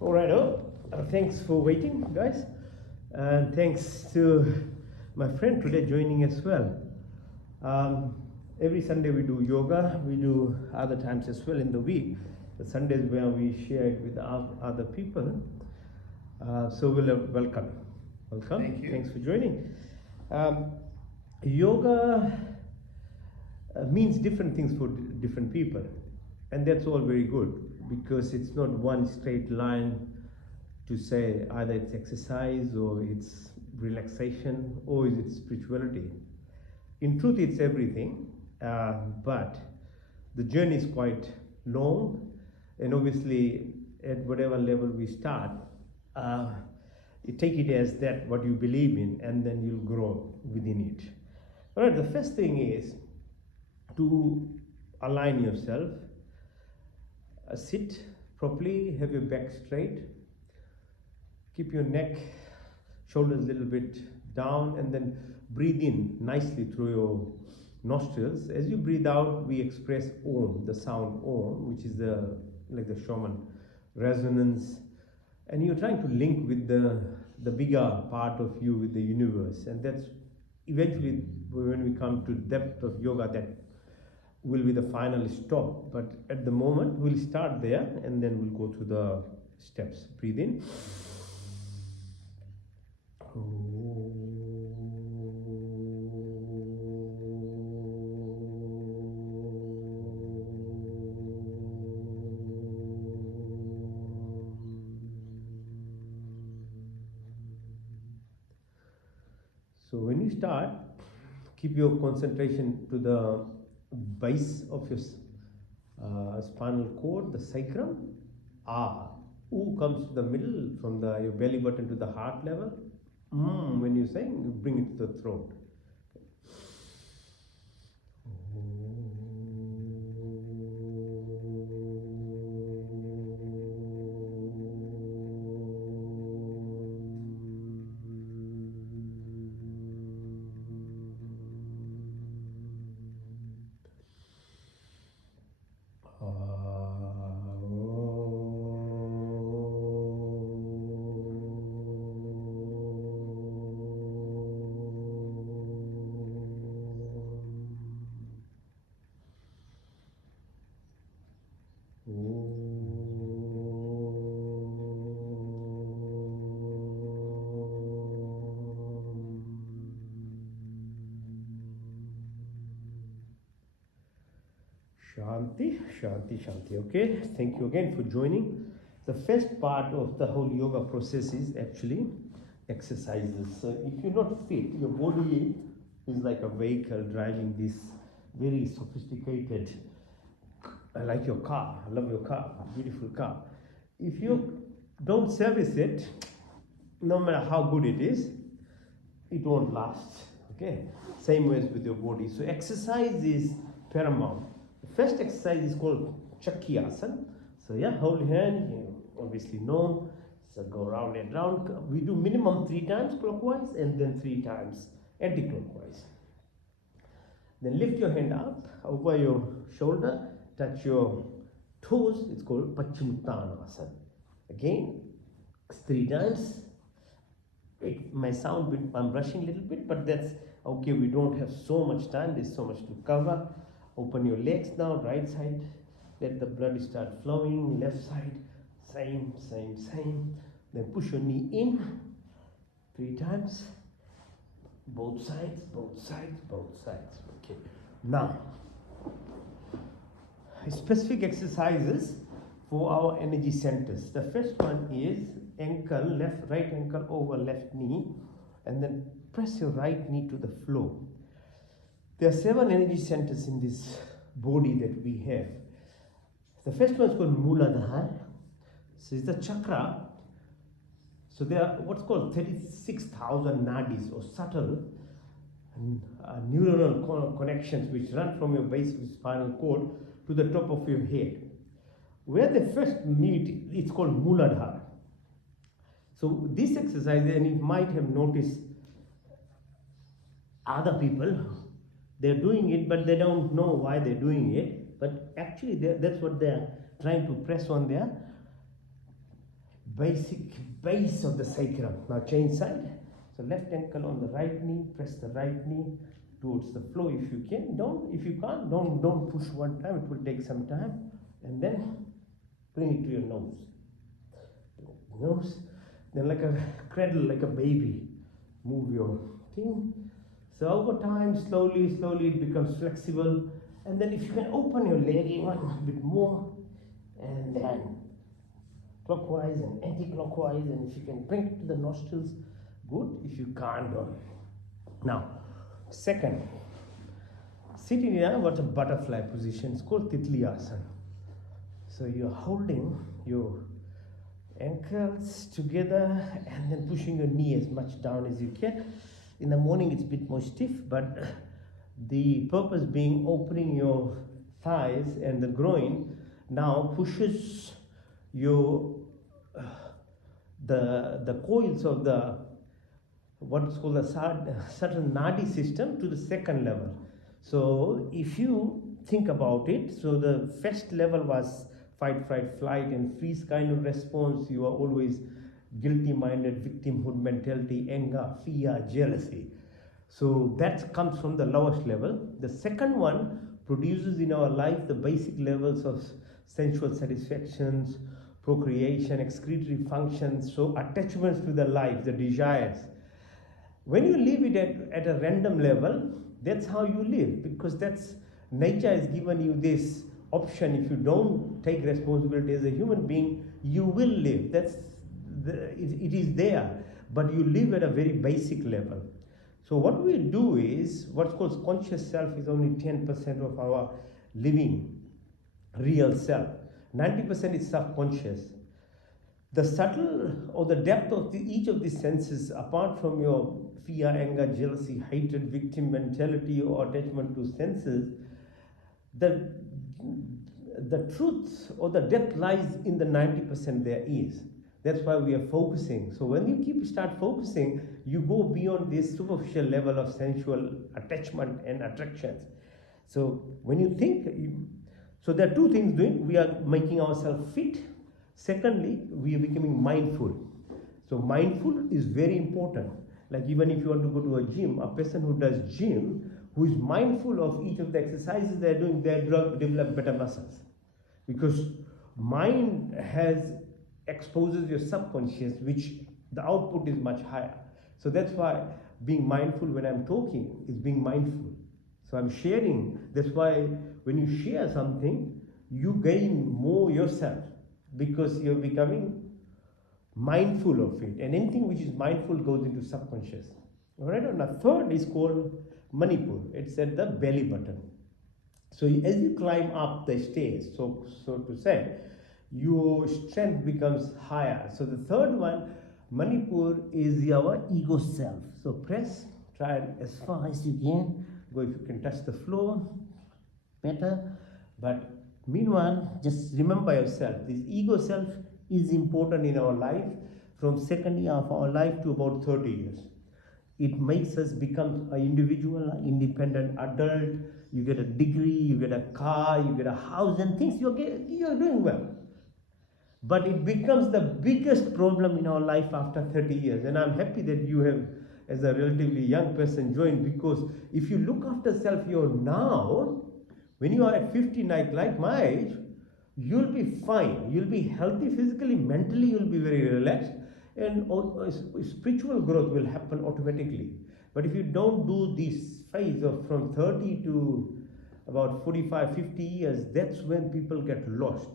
All right, thanks for waiting, guys. And thanks to my friend today joining as well. Um, every Sunday we do yoga, we do other times as well in the week. The Sundays where we share it with other people. So welcome. Welcome. Thank you. Thanks for joining. Um, yoga means different things for different people, and that's all very good because it's not one straight line to say either it's exercise or it's relaxation or is it spirituality. In truth, it's everything, but the journey is quite long, and obviously, at whatever level we start, you take it as that what you believe in, and then you'll grow within it. All right, the first thing is to align yourself, sit properly, have your back straight, keep your neck, shoulders a little bit down, and then breathe in nicely through your nostrils. As you breathe out, we express Om, the sound Om, which is like the shaman resonance, and you're trying to link with the bigger part of you, with the universe, and that's eventually when we come to depth of yoga, that will be the final stop. But at the moment, we'll start there, and then we'll go through the steps. Breathe in. So when you start, keep your concentration to the base of your spinal cord, the sacrum. U comes to the middle, from your belly button to the heart level. When you sing, you bring it to the throat. Shanti, Shanti, Shanti. Okay, thank you again for joining. The first part of the whole yoga process is actually exercises. So if you're not fit, your body is like a vehicle driving this very sophisticated, like your car. I love your car, beautiful car. If you don't service it, no matter how good it is, it won't last. Okay, same ways with your body. So exercise is paramount. The first exercise is called Chakrasana. So yeah, hold your hand, you obviously know. So go round and round. We do minimum 3 times clockwise and then 3 times anti-clockwise. Then lift your hand up over your shoulder, touch your toes. It's called Paschimottanasana. Again, 3 times. It may sound bit, I'm rushing a little bit, but that's okay. We don't have so much time. There's so much to cover. Open your legs now, right side. Let the blood start flowing. Left side, same. Then push your knee in 3 times. Both sides. Okay. Now, specific exercises for our energy centers. The first one is ankle, right ankle over left knee, and then press your right knee to the floor. There are 7 energy centers in this body that we have. The first one is called Mooladhara. So it's the chakra. So there are what's called 36,000 nadis, or subtle neuronal connections which run from your base of the spinal cord to the top of your head. Where they first meet, it's called Mooladhara. So this exercise, and you might have noticed other people, they're doing it, but they don't know why they're doing it. But actually, that's what they're trying to press on their basic base of the sacrum. Now change side. So left ankle on the right knee, press the right knee towards the floor if you can. If you can't, don't push one time, it will take some time. And then bring it to your nose. Nose. Then like a cradle, like a baby. Move your thing. So over time, slowly it becomes flexible. And then if you can open your leg even a bit more, and then clockwise and anti-clockwise, and if you can bring it to the nostrils, good. If you can't, don't. Now, second, sitting in what's a butterfly position. It's called Titli Asana. So you're holding your ankles together and then pushing your knee as much down as you can. In the morning it's a bit more stiff, but the purpose being opening your thighs and the groin now pushes your the coils of the what's called the certain nadi system to the second level. So if you think about it, so the first level was fight, flight and freeze kind of response. You are always guilty-minded, victimhood mentality, anger, fear, jealousy. So that comes from the lowest level. The second one produces in our life the basic levels of sensual satisfactions, procreation, excretory functions, so attachments to the life, the desires. When you live it at a random level, that's how you live, because that's nature has given you this option. If you don't take responsibility as a human being, you will live. It is there, but you live at a very basic level. So what we do is, what's called conscious self is only 10% of our living real self. 90% is subconscious. The subtle or the depth of each of these senses, apart from your fear, anger, jealousy, hatred, victim mentality or attachment to senses, the truth or the depth lies in the 90% there is. That's why we are focusing. So when you start focusing, you go beyond this superficial level of sensual attachment and attractions. So when you think, so there are two things doing. We are making ourselves fit. Secondly, we are becoming mindful. So mindful is very important. Like even if you want to go to a gym, a person who does gym, who is mindful of each of the exercises they're doing, they develop better muscles. Because mind exposes your subconscious, which the output is much higher. So that's why being mindful when I'm talking is being mindful. So I'm sharing. That's why when you share something, you gain more yourself, because you're becoming mindful of it. And anything which is mindful goes into subconscious. All right. And the third is called Manipur. It's at the belly button. So as you climb up the stairs, so to say, your strength becomes higher. So the third one, Manipur, is our ego self. So press, try it as far as you can. Go if you can touch the floor, better. But meanwhile, just remember yourself. This ego self is important in our life from second year of our life to about 30 years. It makes us become an individual, an independent adult. You get a degree, you get a car, you get a house and things, you're doing well. But it becomes the biggest problem in our life after 30 years. And I'm happy that you have, as a relatively young person, joined, because if you look after self here now, when you are at 50, like my age, you'll be fine. You'll be healthy physically, mentally, you'll be very relaxed, and spiritual growth will happen automatically. But if you don't do this phase of from 30 to about 45, 50 years, that's when people get lost.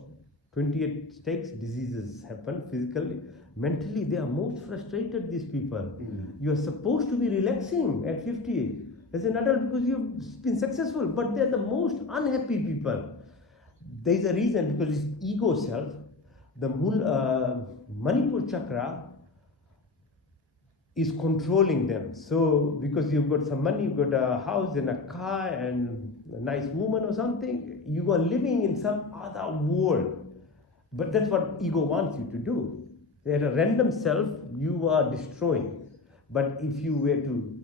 28 stakes, diseases happen physically. Mentally, they are most frustrated, these people. Mm-hmm. You are supposed to be relaxing at 50 as an adult because you've been successful, but they're the most unhappy people. There is a reason, because this ego self, the Manipur chakra, is controlling them. So because you've got some money, you've got a house and a car and a nice woman or something, you are living in some other world. But that's what ego wants you to do. At a random self, you are destroying. But if you were to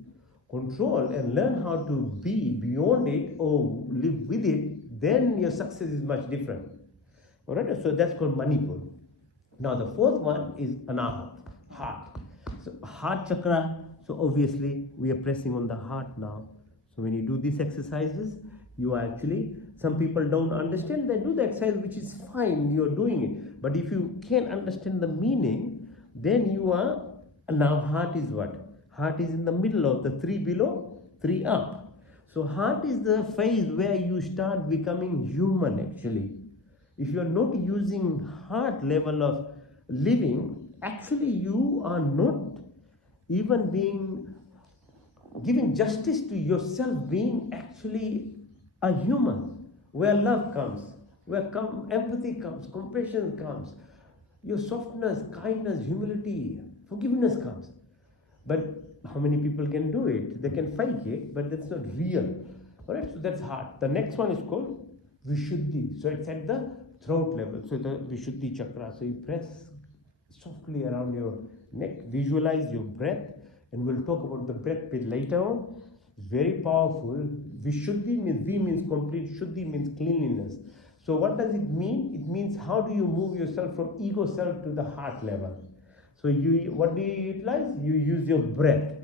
control and learn how to be beyond it or live with it, then your success is much different. All right, so that's called Manipur. Now the fourth one is Anahat, heart. So heart chakra, so obviously we are pressing on the heart now. So when you do these exercises, you are actually, some people don't understand, they do the exercise, which is fine, you're doing it. But if you can't understand the meaning, then you are, now heart is what? Heart is in the middle of the three below, three up. So heart is the phase where you start becoming human actually. If you are not using heart level of living, actually you are not even being giving justice to yourself, being actually a human, where love comes, where empathy comes, compassion comes, your softness, kindness, humility, forgiveness comes. But how many people can do it? They can fake it, but that's not real. Alright, so that's heart. The next one is called Vishuddhi. So it's at the throat level. So the Vishuddhi chakra. So you press softly around your neck, visualize your breath, and we'll talk about the breath bit later on. It's very powerful. Vishuddhi means, V means complete, Shuddhi means cleanliness. So what does it mean? It means how do you move yourself from ego self to the heart level? So what do you utilize? You use your breath.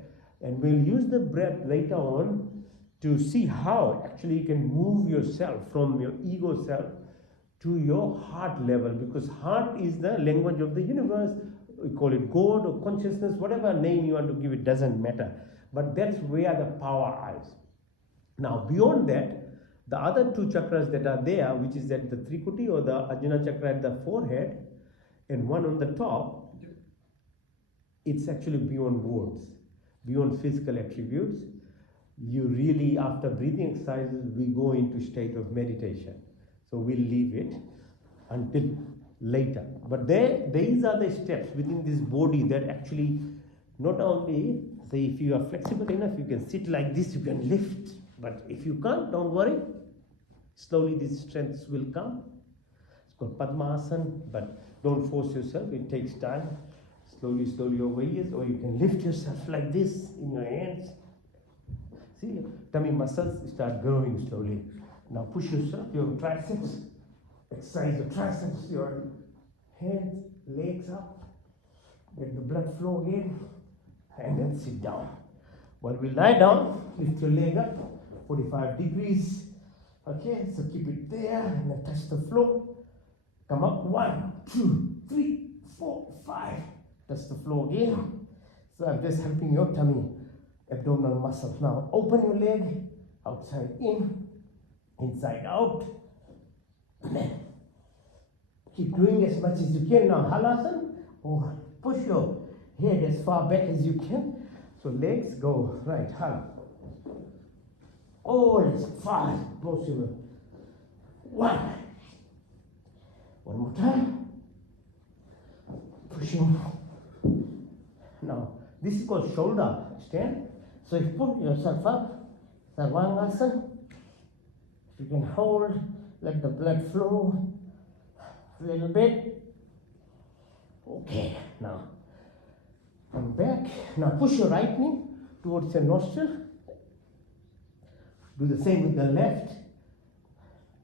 And we'll use the breath later on to see how actually you can move yourself from your ego self to your heart level, because heart is the language of the universe. We call it God or consciousness, whatever name you want to give it, doesn't matter. But that's where the power is. Now beyond that, the other two chakras that are there, which is at the Trikuti or the Ajna chakra at the forehead, and one on the top, it's actually beyond words, beyond physical attributes. You really, after breathing exercises, we go into state of meditation. So we'll leave it until later. But these are the steps within this body that actually not only, say if you are flexible enough, you can sit like this, you can lift. But if you can't, don't worry. Slowly these strengths will come. It's called Padmasana, but don't force yourself, it takes time. Slowly, slowly over years, or you can lift yourself like this in your hands. See, your tummy muscles start growing slowly. Now push yourself, your triceps, exercise your triceps, your hands, legs up, get the blood flow in, and then sit down. While we lie down, lift your leg up, 45 degrees. Okay, so keep it there, and then touch the floor. Come up, 1, 2, 3, 4, 5. Touch the floor again. So I'm just helping your tummy, abdominal muscles. Now open your leg, outside in, inside out. Keep doing as much as you can. Now halasana, or push your head as far back as you can. So legs go right, hala. All as far as possible. 1. One more time. Pushing. Now, this is called shoulder stand. So if you put yourself up, Sarvangasana. If you can hold, let the blood flow a little bit. Okay, now come back. Now push your right knee towards your nostril. Do the same with the left.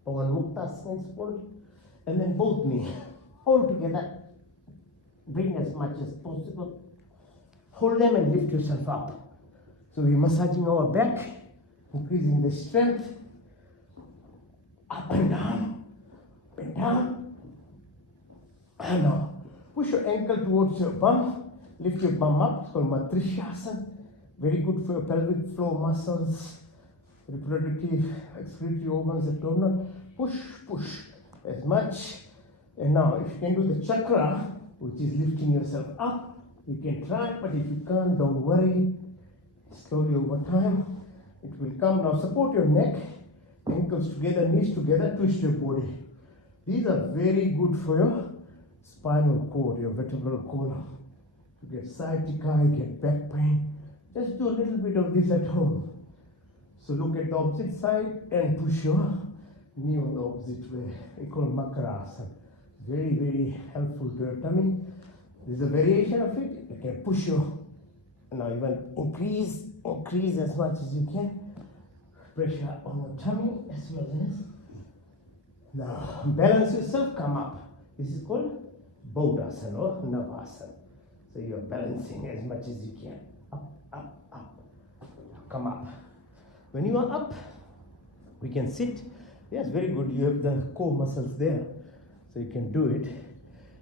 Pawan Muktasana is called. And then both knees hold together. Bring as much as possible. Hold them and lift yourself up. So we're massaging our back, increasing the strength. Up and down, and down. And now, push your ankle towards your bum. Lift your bum up. It's called Matrishasana. Very good for your pelvic floor muscles, reproductive, excretory organs, abdominal. Push, push as much. And now, if you can do the chakra, which is lifting yourself up, you can try, but if you can't, don't worry. Slowly over time, it will come. Now support your neck, ankles together, knees together, twist your body. These are very good for your spinal cord, your vertebral column. You get sciatica, you get back pain. Just do a little bit of this at home. So look at the opposite side and push your knee on the opposite way. We call Makarasana. Very, very helpful to your tummy. There's a variation of it. You can push your, now even increase as much as you can. Pressure on your tummy as well as. Now balance yourself, come up. This is called Bodhasana or Navasana. So you're balancing as much as you can. Up, up, up. Come up. When you are up, we can sit. Yes, very good. You have the core muscles there. So you can do it.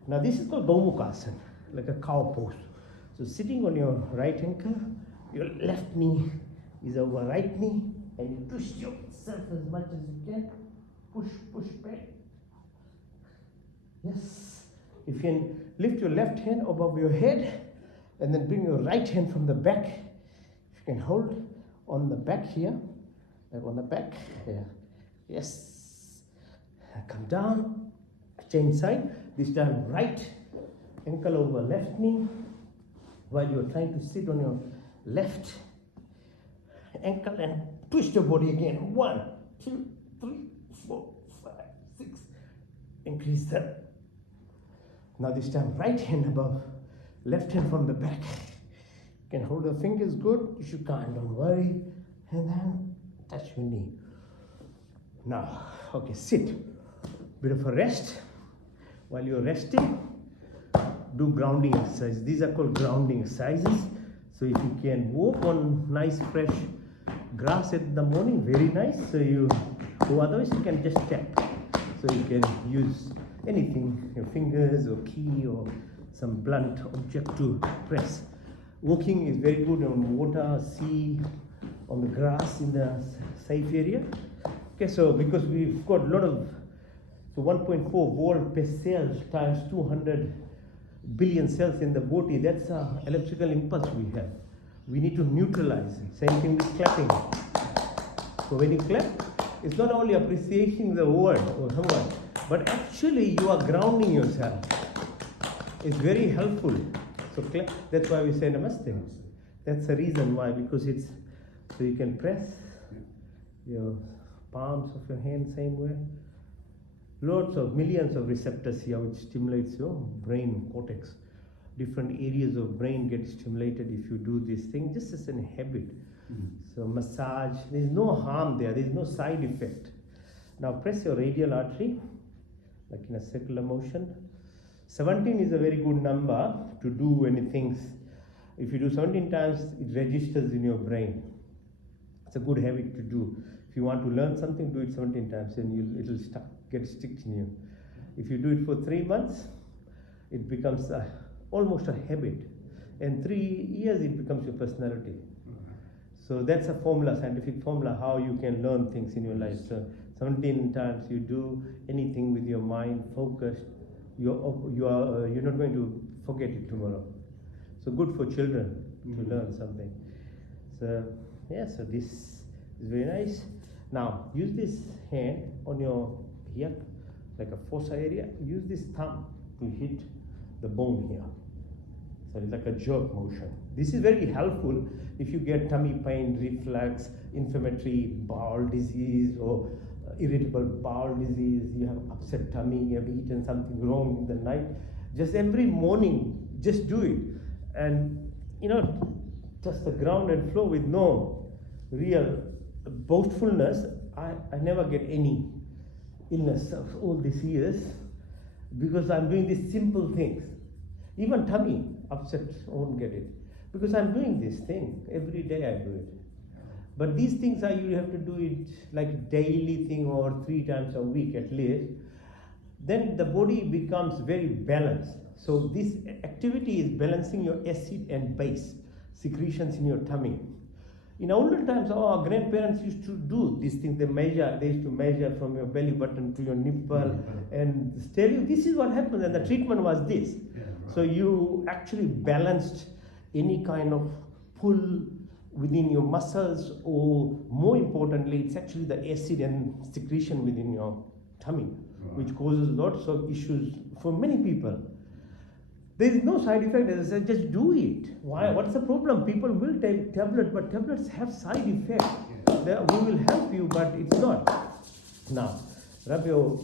Now this is called Gomukhasana, like a cow pose. So sitting on your right ankle, your left knee is over right knee, and you twist yourself as much as you can. Push, push back. Yes. If you can lift your left hand above your head, and then bring your right hand from the back. If you can hold on the back here, like on the back here. Yes. Come down, change side. This time right ankle over left knee, while you're trying to sit on your left ankle and twist your body again. 1, 2, 3, 4, 5, 6. Increase that. Now this time right hand above, left hand from the back. You can hold the fingers good. If you can't, don't worry. And then touch your knee. Now, okay, sit. Bit of a rest. While you're resting, do grounding exercises. These are called grounding exercises. So if you can walk on nice fresh grass in the morning, very nice. So you, or otherwise you can just tap. So you can use anything, your fingers or key or some blunt object to press. Walking is very good on water, sea, on the grass in the safe area. Okay, so because we've got a lot of, so 1.4 volt per cell times 200 billion cells in the body, that's an electrical impulse we have. We need to neutralize it. Same thing with clapping. So when you clap, it's not only appreciating the word or someone, but actually you are grounding yourself. It's very helpful. So clap, that's why we say namaste. That's the reason why, because it's, so you can press your palms of your hand same way. Lots of millions of receptors here which stimulates your brain cortex. Different areas of brain get stimulated if you do this thing, just as a habit. So massage, there's no harm there, there's no side effect. Now press your radial artery, like in a circular motion. 17 is a very good number to do anything. If you do 17 times, it registers in your brain. It's a good habit to do. If you want to learn something, do it 17 times and it'll get stuck in you. If you do it for 3 months, it becomes almost a habit. And 3 years, it becomes your personality. So that's a formula, scientific formula, how you can learn things in your life. So 17 times you do anything with your mind focused, you're not going to forget it tomorrow. So good for children to learn something. So yeah, so this is very nice. Now use this hand on your here, like a fossa area. Use this thumb to hit the bone here. So it's like a jerk motion. This is very helpful if you get tummy pain, reflux, inflammatory bowel disease, or irritable bowel disease, you have upset tummy, you have eaten something wrong in the night. Just every morning, just do it. And just the ground and flow with no real boastfulness. I never get any illness of all these years because I'm doing these simple things. Even tummy upset, I won't get it. Because I'm doing this thing, every day I do it. But these things you have to do it like a daily thing or 3 times a week at least. Then the body becomes very balanced. So this activity is balancing your acid and base secretions in your tummy. In older times, our grandparents used to do these things. They used to measure from your belly button to your nipple and tell you this is what happens, and the treatment was this. So you actually balanced any kind of pull within your muscles, or more importantly, it's actually the acid and secretion within your tummy, which causes lots of issues for many people. There is no side effect. As I said, just do it. Why? What's the problem? People will take tablets, but tablets have side effects. We will help you, but it's not. Now, rub your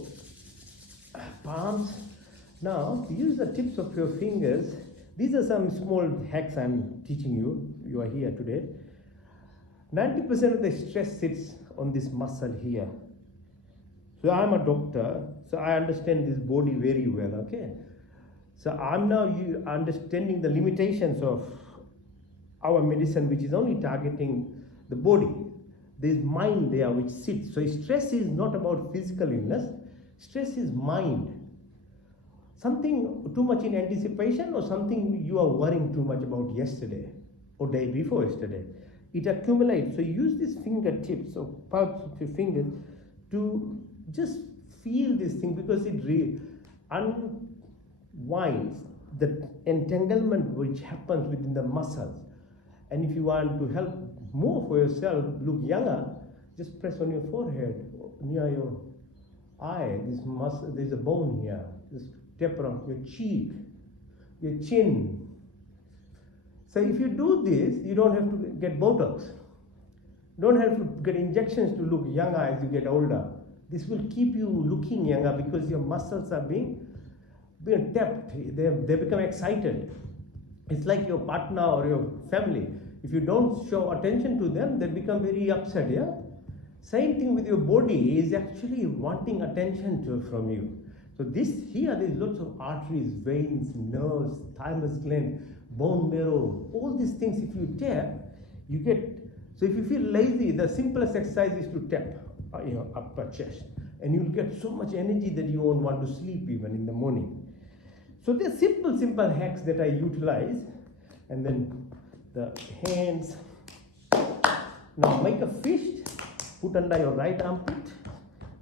palms. Now, use the tips of your fingers. These are some small hacks I'm teaching you. You are here today. 90% of the stress sits on this muscle here. So I'm a doctor, so I understand this body very well, okay? So I'm now understanding the limitations of our medicine, which is only targeting the body. There's mind there which sits. So stress is not about physical illness. Stress is mind. Something too much in anticipation, or something you are worrying too much about yesterday or day before yesterday. It accumulates. So use these fingertips or palms of your fingers to just feel this thing, because it unwinds the entanglement which happens within the muscles. And if you want to help more for yourself, look younger, just press on your forehead, near your eye. This muscle, there's a bone here. Just tap around your cheek, your chin. So if you do this, you don't have to get Botox. You don't have to get injections to look younger as you get older. This will keep you looking younger because your muscles are being tapped. They become excited. It's like your partner or your family. If you don't show attention to them, they become very upset, yeah? Same thing with your body, is actually wanting attention from you. So this here, there's lots of arteries, veins, nerves, thymus gland, bone marrow, all these things. If you tap, you get, so if you feel lazy, the simplest exercise is to tap your upper chest. And you'll get so much energy that you won't want to sleep even in the morning. So there's simple hacks that I utilize. And then the hands. Now make a fist, put under your right armpit,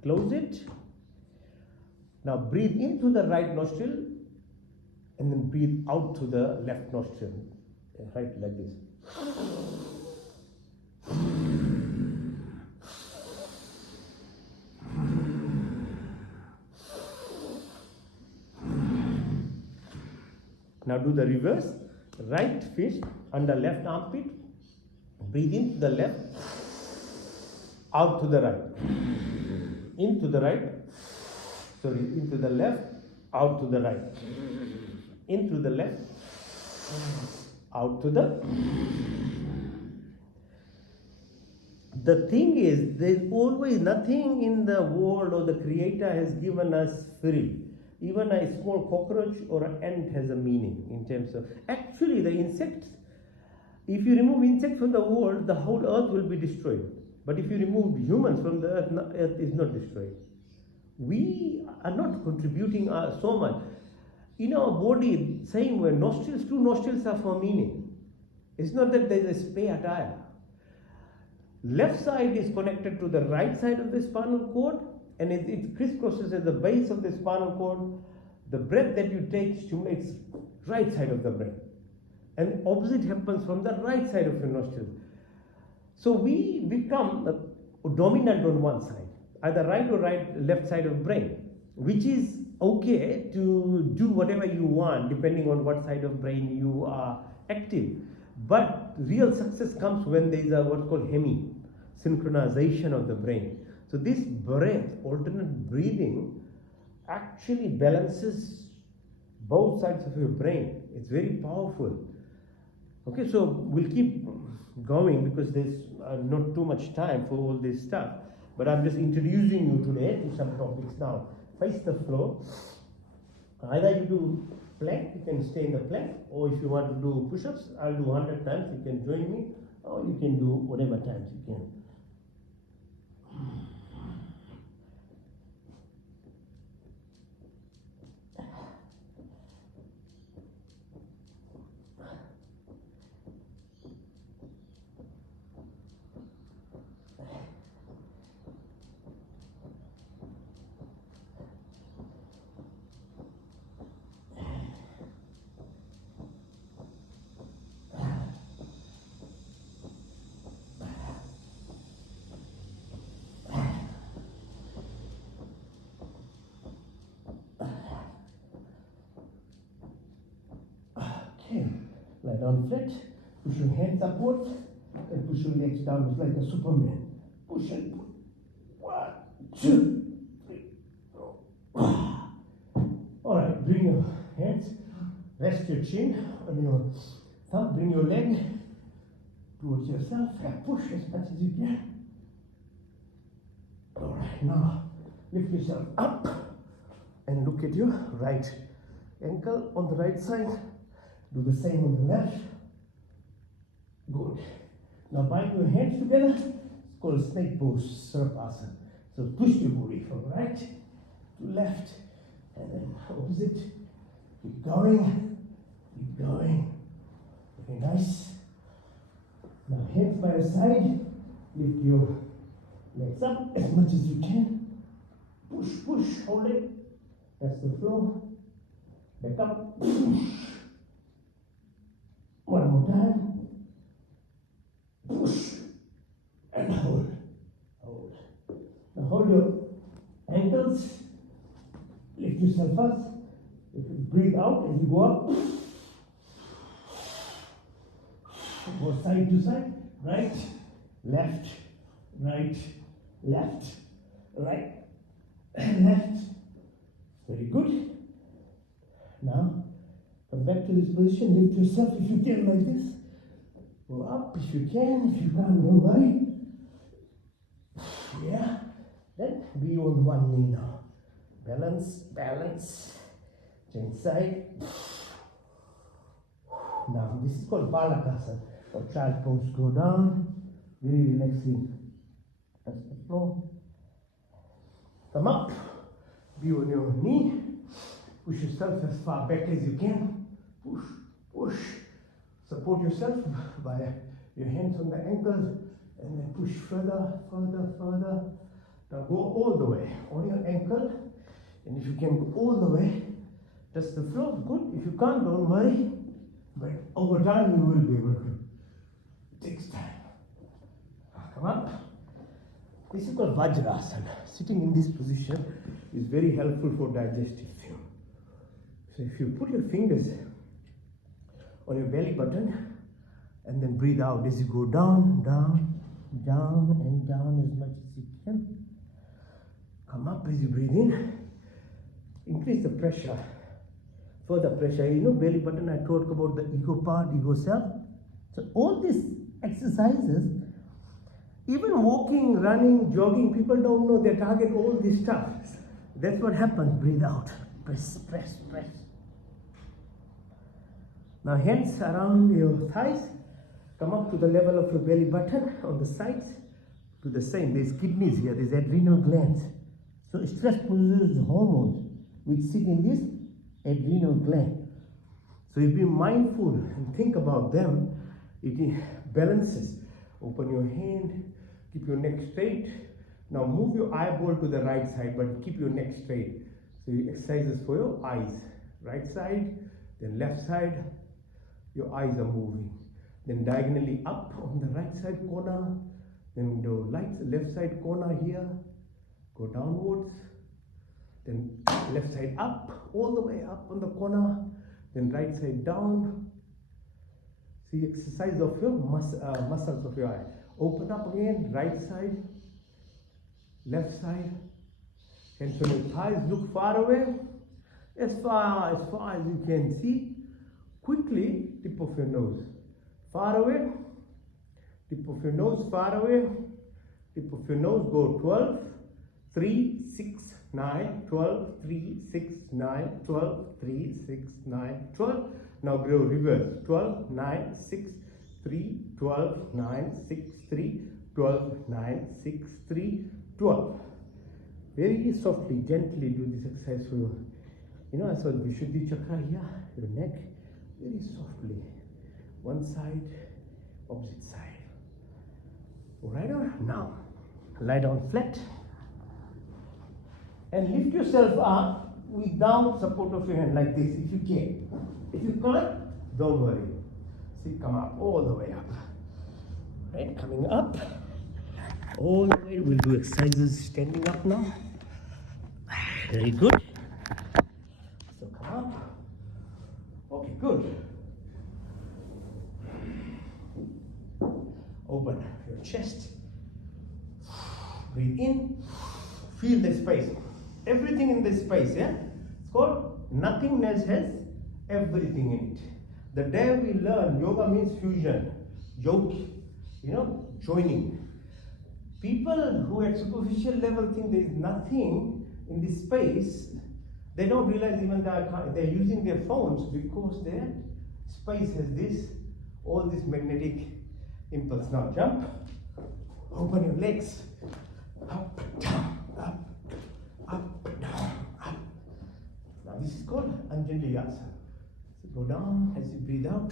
close it. Now breathe into the right nostril and then breathe out to the left nostril. Right, like this. Now do the reverse. Right fist under left armpit. Breathe into the left, out to the right. Into the right. Sorry, into the left, out to the right. Into the left, out to the. The thing is, there's always nothing in the world or the Creator has given us free. Even a small cockroach or an ant has a meaning in terms of. Actually, the insects, if you remove insects from the world, the whole earth will be destroyed. But if you remove humans from the earth is not destroyed. We are not contributing so much. In our body, same way, nostrils, two nostrils are for meaning. It's not that there is a spare tire. Left side is connected to the right side of the spinal cord, and it crisscrosses at the base of the spinal cord. The breath that you take stimulates right side of the brain. And opposite happens from the right side of your nostrils. So we become dominant on one side, either right or left side of brain, which is okay to do whatever you want depending on what side of brain you are active. But real success comes when there is a what's called synchronization of the brain. So this breath, alternate breathing, actually balances both sides of your brain. It's very powerful. Okay, so we'll keep going because there's not too much time for all this stuff. But I'm just introducing you today to some topics now. Face the floor. Either you do plank, you can stay in the plank, or if you want to do push-ups, I'll do 100 times, you can join me, or you can do whatever times you can. Lie down flat, push your hands upwards, and push your legs down. It's like a Superman. Push and pull. 1, 2, 3, 4. Alright, bring your hands, rest your chin on your thumb, bring your leg towards yourself, and push as much as you can. Alright, now lift yourself up and look at your right ankle on the right side. Do the same on the left. Good. Now bind your hands together. It's called snake pose, Sarvasana. So twist your body from right to left and then opposite. Keep going. Keep going. Very nice. Now hands by your side. Lift your legs up as much as you can. Push, push, hold it. That's the flow. Back up. Push. One more time. Push. And hold. Hold. Now hold your ankles. Lift yourself up. Breathe out as you go up. Go side to side. Right. Left. Right. Left. Right. Left. Very good. Now, come back to this position. Lift yourself if you can, like this. Go up if you can. If you can't, don't worry. Yeah. Then be on one knee now. Balance, balance. Change side. Now, this is called Balakasana or child pose. Go down. Very relaxing. Touch the floor. Come up. Be on your knee. Push yourself as far back as you can. Push, push. Support yourself by your hands on the ankles and then push further, further, further. Now go all the way on your ankle. And if you can go all the way, touch the floor, good. If you can't, don't worry. But over time you will be able to. It takes time. Come up. This is called Vajrasana. Sitting in this position is very helpful for digestive film. So if you put your fingers on your belly button and then breathe out as you go down, down, down and down as much as you can. Come up as you breathe in. Increase the pressure. Further pressure. You know, belly button, I talked about the ego part, ego self. So all these exercises, even walking, running, jogging, people don't know they target all this stuff. That's what happens. Breathe out. Press, press, press. Now hands around your thighs. Come up to the level of your belly button on the sides. Do the same. There's kidneys here. There's adrenal glands. So stress produces hormones which sit in this adrenal gland. So if you be mindful and think about them, it balances. Open your hand. Keep your neck straight. Now move your eyeball to the right side, but keep your neck straight. So exercises for your eyes. Right side, then left side. Your eyes are moving. Then diagonally up on the right side corner. Then the left side corner here. Go downwards. Then left side up, all the way up on the corner. Then right side down. See exercise of your muscles of your eye. Open up again, right side, left side. Hands on your thighs, look far away. As far as you can see. Quickly, tip of your nose. Far away. Tip of your nose, far away. Tip of your nose, go 12, 3, 6, 9, 12, 3, 6, 9, 12, 3, 6, 9, 12. Now go reverse. 12, 9, 6, 3, 12, 9, 6, 3, 12, 9, 6, 3, 12. Very softly, gently do this exercise for you. You know, I saw the Vishuddhi chakra here, your neck. Very softly. One side, opposite side. Right on. Now, lie down flat. And lift yourself up without support of your hand like this if you can. If you can't, don't worry. See, come up all the way up. Right, coming up. All the way. We'll do exercises standing up now. Very good. So come up. Okay, good. Open your chest. Breathe in. Feel the space. Everything in this space, yeah? It's called nothingness has everything in it. The day we learn yoga means fusion, yogi, joining. People who at superficial level think there is nothing in this space They don't realize even they're using their phones because their space has all this magnetic impulse. Now jump, open your legs, up, down, up, down, up. Now this is called Anjali Asana. So go down as you breathe out.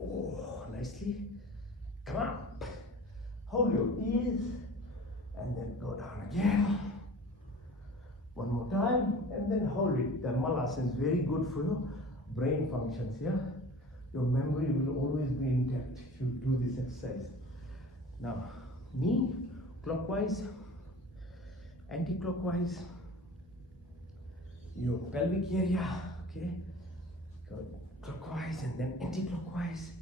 Oh, nicely. Come up. Hold your ears and then go down again. One more time and then hold it. The Malasana is very good for your brain functions. Yeah, your memory will always be intact if you do this exercise. Now, knee clockwise, anti-clockwise. Your pelvic area. Okay, go clockwise and then anti-clockwise.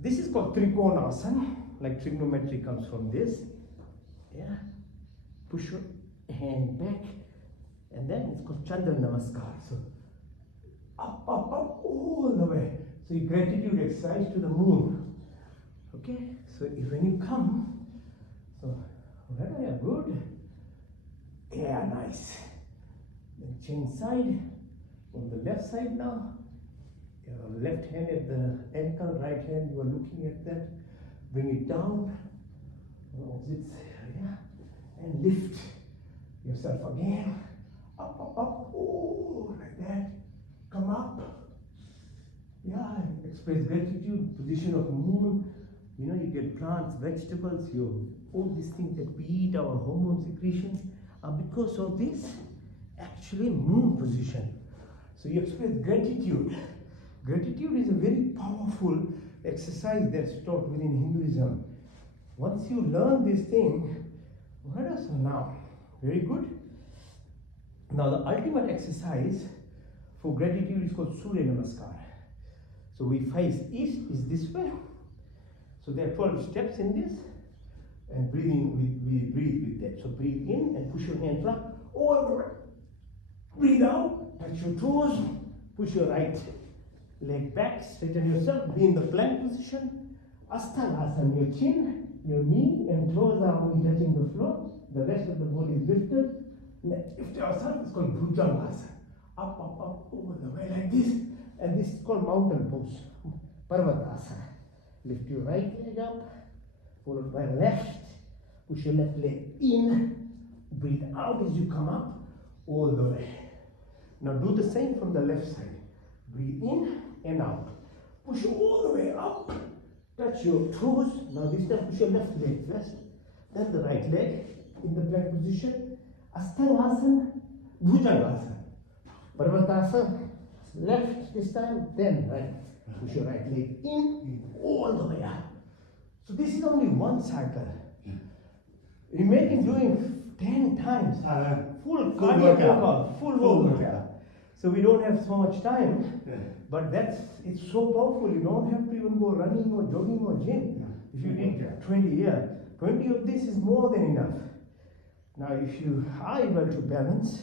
This is called Trikonasana. Like trigonometry comes from this. Yeah, push your hand back, and then it's called Chandra Namaskar. So up, all the way. So you gratitude exercise to the moon. Okay, so when you come, so wherever you're good, yeah, nice. Then change side, on the left side now. Your left hand at the ankle, right hand, you are looking at that. Bring it down, yeah, and lift yourself again. Up, oh, like that. Come up. Yeah, express gratitude, position of moon. You know, you get plants, vegetables, all these things that we eat, our hormone secretions, are because of this actually moon position. So you express gratitude. Gratitude is a very powerful exercise that's taught within Hinduism. Once you learn this thing, what else now? Very good. Now the ultimate exercise for gratitude is called Surya Namaskar. So we face east is this way. So there are 12 steps in this. And breathing, we breathe with that. So breathe in and push your hands up. All the way. Breathe out, touch your toes, push your right leg back, straighten yourself, be in the plank position. Asthanasana, your chin, your knee and toes are only touching the floor. The rest of the body is lifted. Lift yourself, it's called Bhujangasana. Up, over the way like this. And this is called mountain pose, Parvatasana. Lift your right leg up, followed by left. Push your left leg in. Breathe out as you come up, all the way. Now do the same from the left side. Breathe in and out. Push all the way up. Touch your toes. Now this time push your left leg first. Then the right leg in the plank position. Asthanasana, Bhujangasana. Parvatasana, left this time, then right. Push your right leg in, all the way up. So this is only one cycle. Imagine doing 10 times. Full cardiac workout, full workout. So we don't have so much time, but it's so powerful. You don't have to even go running or jogging or gym. If you did 20 of this is more than enough. Now if you are able to balance,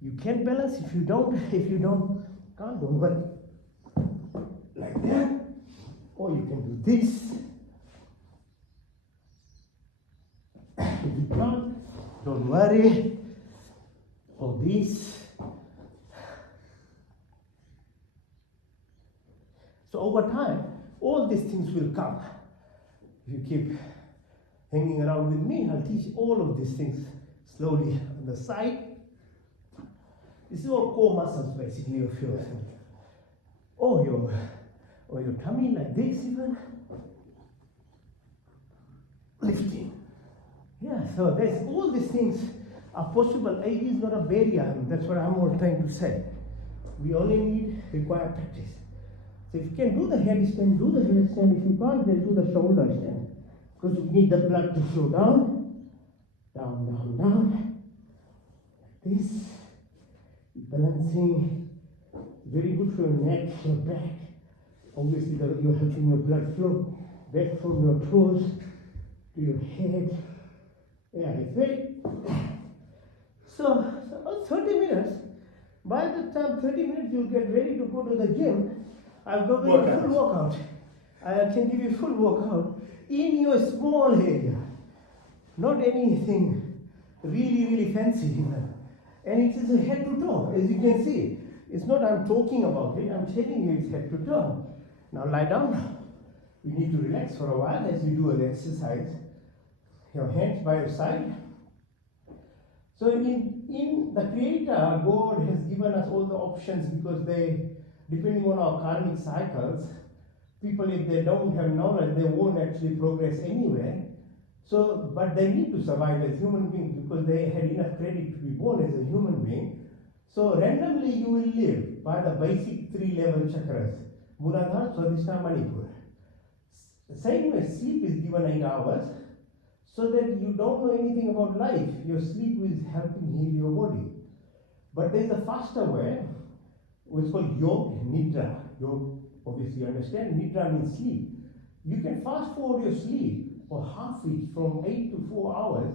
you can balance. If you don't, can't do, but like that, or you can do this. If you can't, don't worry, or this. So over time, all these things will come. If you keep hanging around with me, I'll teach all of these things slowly on the side. This is all core muscles basically of yours. Or your tummy like this even. Lifting. Yeah, so there's all these things are possible. Age is not a barrier. That's what I'm all trying to say. We only require practice. So if you can do the headstand, do the headstand. If you can't, then do the shoulder stand. Because you need the blood to flow down, down. Like this. Balancing. Very good for your neck, your back. Obviously, you're helping your blood flow back from your toes to your head. Yeah, it's very. So 30 minutes. By the time 30 minutes you'll get ready to go to the gym, I'll go with a full workout. I can give you full workout in your small area. Not anything really fancy even. And it is a head to toe, as you can see. It's not I'm talking about it, I'm telling you it's head to toe. Now lie down. We need to relax for a while as you do an exercise. Your hands by your side. So in the Creator, God has given us all the options because depending on our karmic cycles, people, if they don't have knowledge, they won't actually progress anywhere. So, but they need to survive as human beings because they had enough credit to be born as a human being. So randomly you will live by the basic 3-level chakras, Muladhara, Swadhisthana, Manipura. Same way sleep is given 8 hours, so that you don't know anything about life. Your sleep is helping heal your body. But there is a faster way, which is called Yog Nidra. Yog, obviously you understand, Nidra means sleep. You can fast forward your sleep or half it from 8 to 4 hours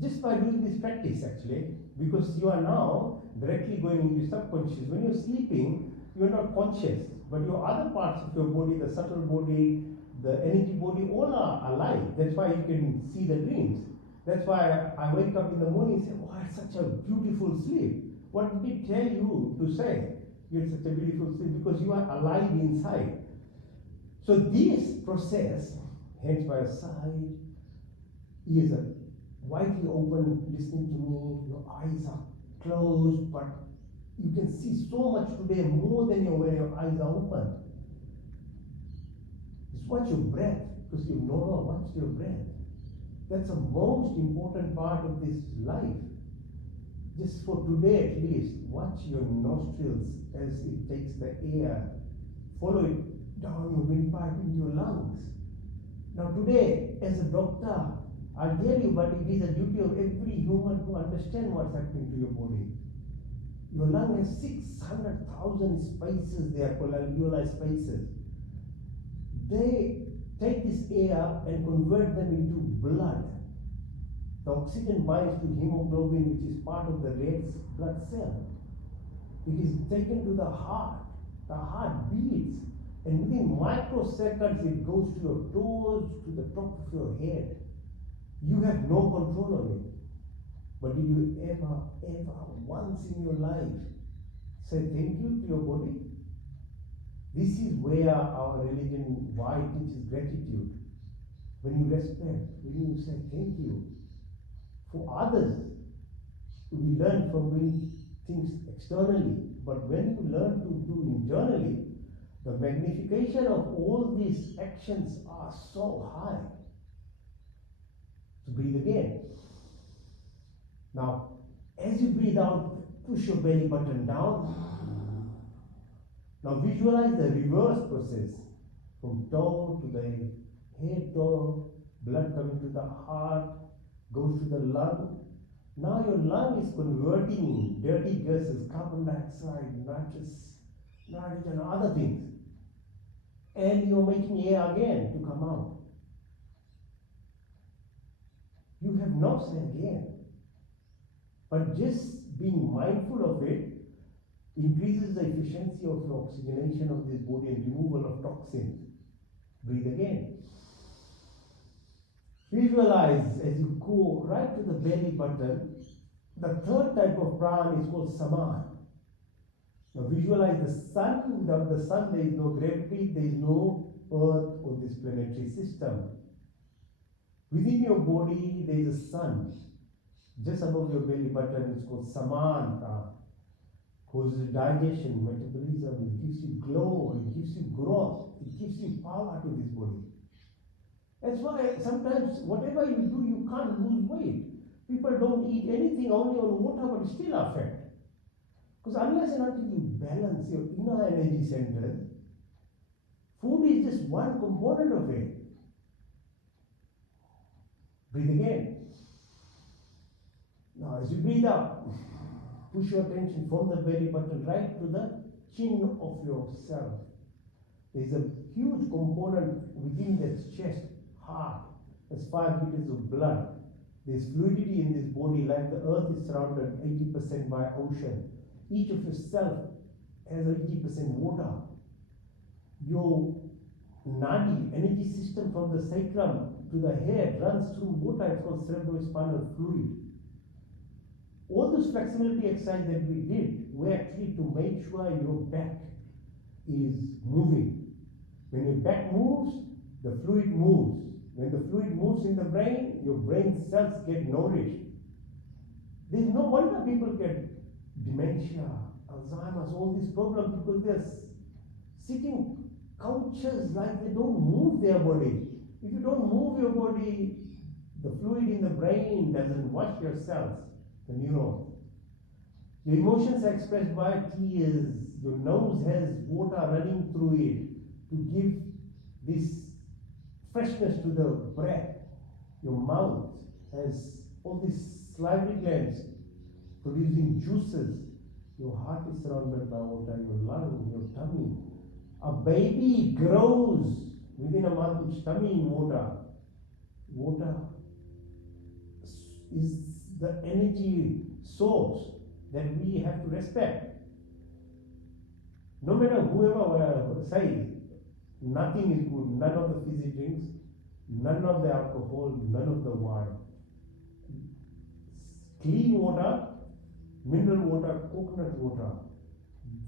just by doing this practice actually, because you are now directly going into your subconscious. When you're sleeping, you're not conscious, but your other parts of your body, the subtle body, the energy body, all are alive. That's why you can see the dreams. That's why I wake up in the morning and say, oh, it's such a beautiful sleep. What did it tell you to say? You had such a beautiful sleep because you are alive inside. So this process, hands by your side, ears are widely open, listening to me, your eyes are closed, but you can see so much today more than when your eyes are open. Just watch your breath, because you've never watched your breath. That's the most important part of this life. Just for today at least, watch your nostrils as it takes the air. Follow it down your windpipe into your lungs. Now today, as a doctor, I'll tell you, but it is a duty of every human to understand what's happening to your body. Your lung has 600,000 spaces, they are called alveoli spaces. They take this air and convert them into blood. The oxygen binds to hemoglobin, which is part of the red blood cell. It is taken to the heart. The heart beats, and within microseconds it goes to your toes, to the top of your head. You have no control on it. But did you ever, once in your life say thank you to your body? This is where our religion, why it teaches gratitude. When you respect, when you say thank you. For others, we learn from doing things externally, but when you learn to do internally, the magnification of all these actions are so high. So breathe again. Now, as you breathe out, push your belly button down. Now visualize the reverse process from toe to the head, toe, blood coming to the heart, goes to the lung. Now your lung is converting dirty gases, carbon dioxide, nitrogen, and other things. And you're making air again to come out. You have no say again. But just being mindful of it increases the efficiency of the oxygenation of this body and removal of toxins. Breathe again. Visualize as you go right to the belly button. The third type of prana is called saman. Now visualize the sun. Without the sun there is no gravity, there is no earth or this planetary system. Within your body there is a sun. Just above your belly button is called saman prana. Causes digestion, metabolism, it gives you glow, it gives you growth, it gives you power to this body. That's why sometimes whatever you do, you can't lose weight. People don't eat anything only on water, but still are fat. Because unless and until you balance your inner energy centers, food is just one component of it. Breathe again. Now as you breathe out, push your attention from the belly button right to the chin of yourself. There is a huge component within that chest, heart. There's 5 liters of blood. There's fluidity in this body, like the earth is surrounded 80% by ocean. Each of yourself has 80% water. Your nadi, energy system from the sacrum to the head runs through water. It's called cerebrospinal fluid. All this flexibility exercise that we did were actually to make sure your back is moving. When your back moves, the fluid moves. When the fluid moves in the brain, your brain cells get nourished. There's no wonder people get dementia, Alzheimer's, all these problems because they're sitting couches like they don't move their body. If you don't move your body, the fluid in the brain doesn't wash your cells, the neurons. Your emotions are expressed by tears. Your nose has water running through it to give this freshness to the breath. Your mouth has all these salivary glands producing juices. Your heart is surrounded by water, your lung, your tummy. A baby grows within a month, its tummy in water. Water is the energy source that we have to respect. No matter whoever says, nothing is good, none of the fizzy drinks, none of the alcohol, none of the wine. Clean water, mineral water, coconut water.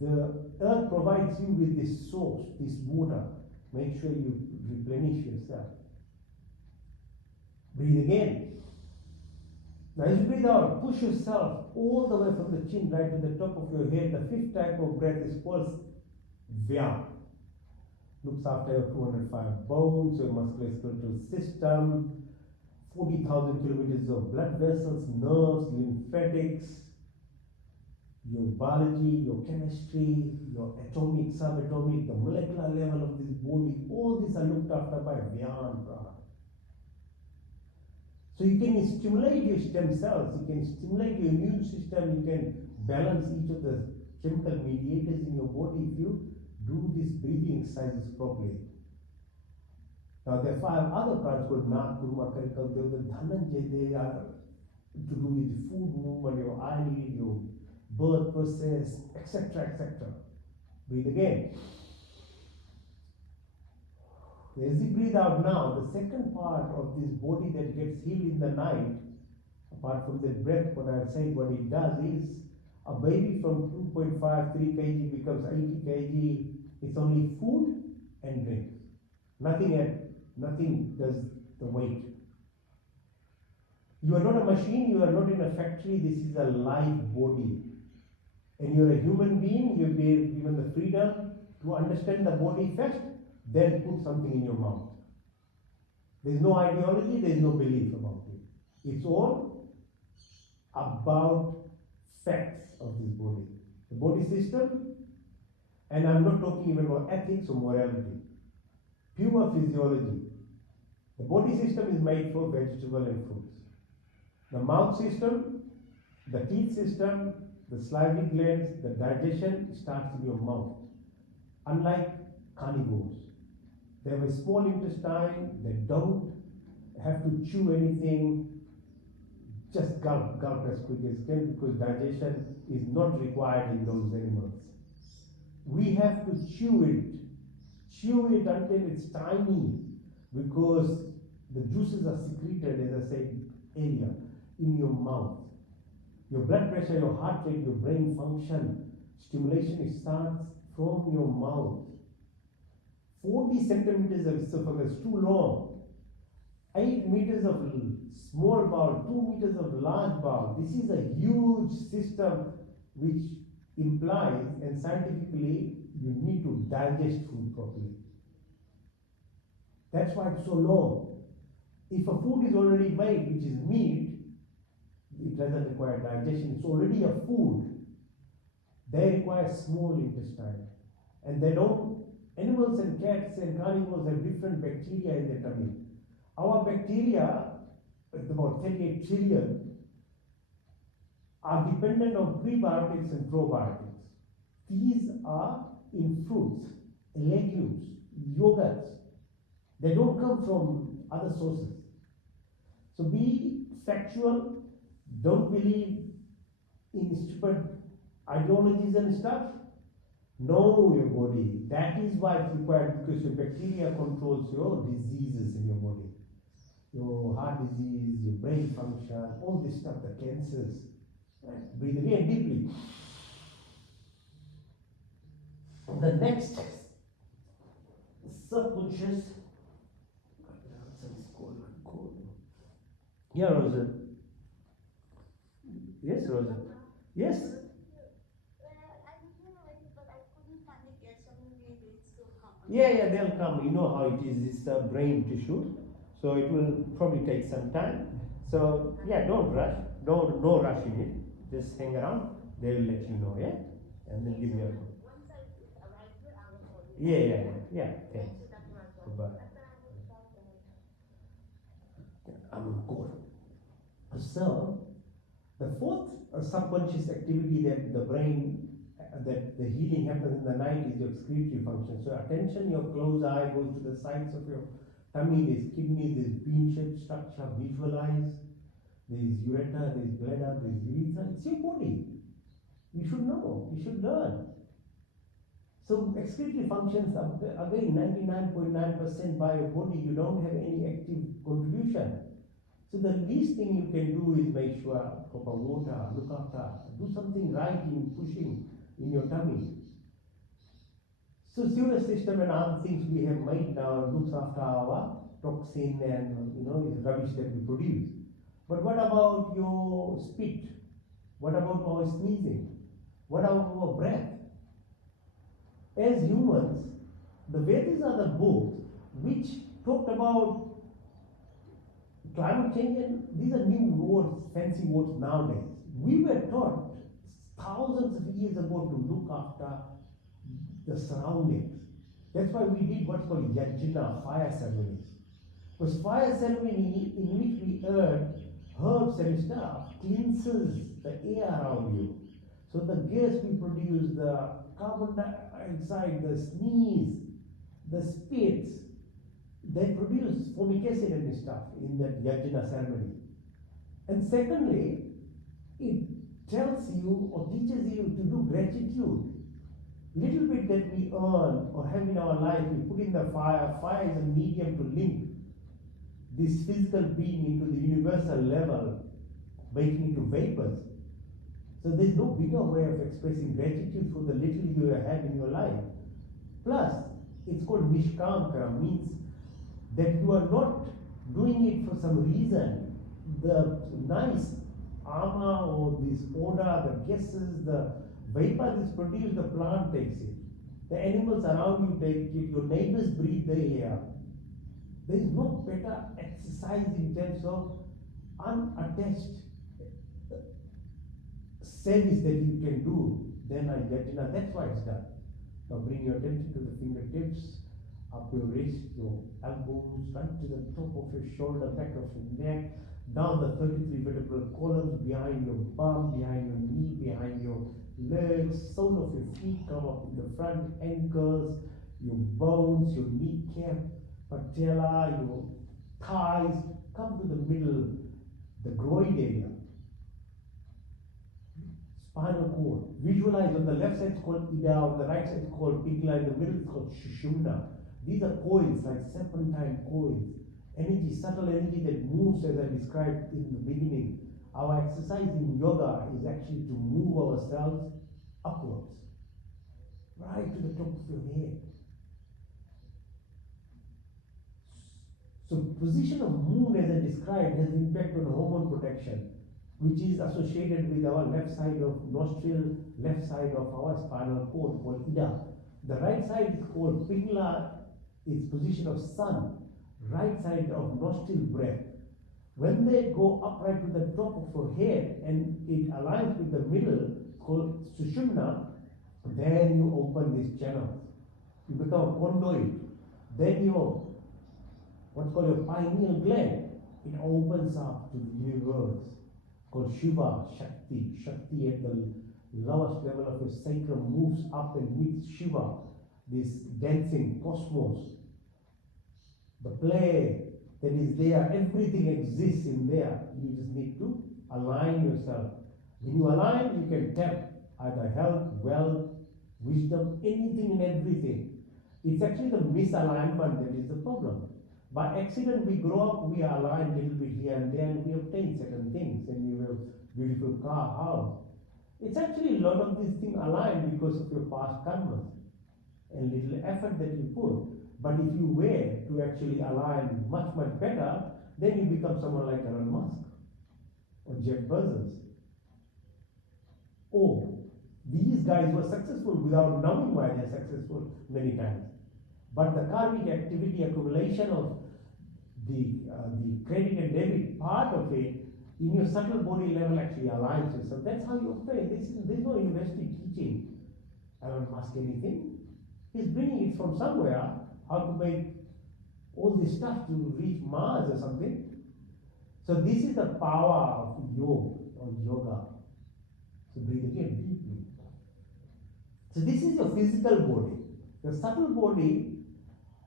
The earth provides you with this source, this water. Make sure you replenish yourself. Breathe again. Now as you breathe out, push yourself all the way from the chin right to the top of your head. The fifth type of breath is called Vyam. Looks after your 205 bones, your musculoskeletal system, 40,000 kilometers of blood vessels, nerves, lymphatics, your biology, your chemistry, your atomic, subatomic, the molecular level of this body. All these are looked after by Vyam Prana. So you can stimulate your stem cells, you can stimulate your immune system, you can balance each of the chemical mediators in your body if you do these breathing exercises properly. Now there are 5 other prans called Nag, Kurma, Karikal, the Dhananjay. They are to do with food movement, your eyelid, your birth process, etc., etc. Breathe again. As you breathe out now, the second part of this body that gets healed in the night, apart from the breath, what I said, what it does is, a baby from 2.5, 3 kg becomes 80 kg. It's only food and drink. Nothing does the weight. You are not a machine, you are not in a factory, this is a live body. And you're a human being, you'll be given the freedom to understand the body first, then put something in your mouth. There's no ideology, there's no belief about it. It's all about facts of this body. The body system, and I'm not talking even about ethics or morality. Pure physiology. The body system is made for vegetable and fruits. The mouth system, the teeth system, the salivary glands, the digestion starts in your mouth. Unlike carnivores, they have a small intestine, they don't have to chew anything, just gulp as quick as can because digestion is not required in those animals. We have to chew it until it's tiny because the juices are secreted, as I said earlier, in your mouth. Your blood pressure, your heart rate, your brain function, stimulation starts from your mouth. 40 centimeters of esophagus, too long. 8 meters of small bowel, 2 meters of large bowel. This is a huge system which implies, and scientifically, you need to digest food properly. That's why it's so long. If a food is already made, which is meat, it doesn't require digestion. It's already a food. They require small intestine. And they don't, animals and cats and carnivores have different bacteria in their tummy. Our bacteria, about 38 trillion, are dependent on prebiotics and probiotics. These are in fruits, legumes, yogurts. They don't come from other sources. So be factual, don't believe in stupid ideologies and stuff. Know your body. That is why it's required, because your bacteria controls your diseases in your body. Your heart disease, your brain function, all this stuff, the cancers. Breathe again deeply. The next subconscious. Yeah, Rosa. Yes, Rosa. Yes. Yeah, they'll come. You know how it is. It's the brain tissue, so it will probably take some time. So yeah, don't rush. No rush in it. Just hang around. They will let you know. Yeah, and then give me a. Yeah. Thanks. Goodbye. I'm good. So the fourth subconscious activity that the brain, that the healing happens in the night is your excretory function. So attention, your closed eye goes to the sides of your tummy. There's kidney, there's bean-shaped structure. Visualize. There's ureter, there's bladder, there's urethra. It's your body. You should know. You should learn. So excretory functions are again 99.9% by your body. You don't have any active contribution. So the least thing you can do is make sure proper water, look after, do something right in pushing in your tummy. So sewage system and other things we have made now looks after our toxin and rubbish that we produce. But what about your spit? What about our sneezing? What about our breath? As humans, the Vedas are the books which talked about climate change, and these are new words, fancy words nowadays. We were taught thousands of years ago to look after the surroundings. That's why we did what's called yajna, fire ceremonies. Because fire ceremony in which we earn herbs and stuff cleanses the air around you. So the gas we produce, the carbon dioxide, the sneeze, the spits, they produce formic acid and stuff in that yajna ceremony. And secondly, it tells you or teaches you to do gratitude. Little bit that we earn or have in our life, we put in the fire. Fire is a medium to link this physical being into the universal level, making it to vapors. So there's no bigger way of expressing gratitude for the little you have in your life. Plus, it's called Nishkamkara, means that you are not doing it for some reason. The nice aroma or this odor, the gases, the vapor is produced, the plant takes it. The animals around you take it, your neighbors breathe the air. There is no better exercise in terms of unattached service that you can do than a yajna. That's why it's done. Now bring your attention to the fingertips, up your wrist, your elbows, right to the top of your shoulder, back of your neck, down the 33 vertebral columns, behind your bum, behind your knee, behind your legs, sole of your feet come up in the front, ankles, your bones, your kneecap, patella, your thighs, come to the middle, the groin area. Spinal cord. Visualize on the left side it's called Ida, on the right side it's called Pingala, in the middle it's called Shushumna. These are coils, like serpentine coils. Energy, subtle energy that moves as I described in the beginning. Our exercise in yoga is actually to move ourselves upwards, right to the top of your head. So position of moon as I described has impact on hormone protection, which is associated with our left side of nostril, left side of our spinal cord called Ida. The right side is called Pingala, it's position of sun, right side of nostril breath. When they go upright to the top of your head and it aligns with the middle, called Sushumna, then you open these channels. You become a conduit. Then your, what's called your pineal gland, it opens up to the universe, called Shiva, Shakti. Shakti at the lowest level of your sacrum moves up and meets Shiva, this dancing cosmos. The play that is there, everything exists in there. You just need to align yourself. When you align, you can tap either health, wealth, wisdom, anything and everything. It's actually the misalignment that is the problem. By accident, we grow up, we are aligned a little bit here and there, and we obtain certain things, and we will beautiful car, house. It's actually a lot of these things aligned because of your past karmas and little effort that you put. But if you were to actually align much, much better, then you become someone like Elon Musk or Jeff Bezos. Oh, these guys were successful without knowing why they're successful many times. But the karmic activity accumulation of the credit and debit part of it in your subtle body level actually aligns with. So that's how you operate. There's no university teaching Elon Musk anything. He's bringing it from somewhere, how to make all this stuff to reach Mars or something. So this is the power of yoga. So breathe again deeply. So this is your physical body. Your subtle body,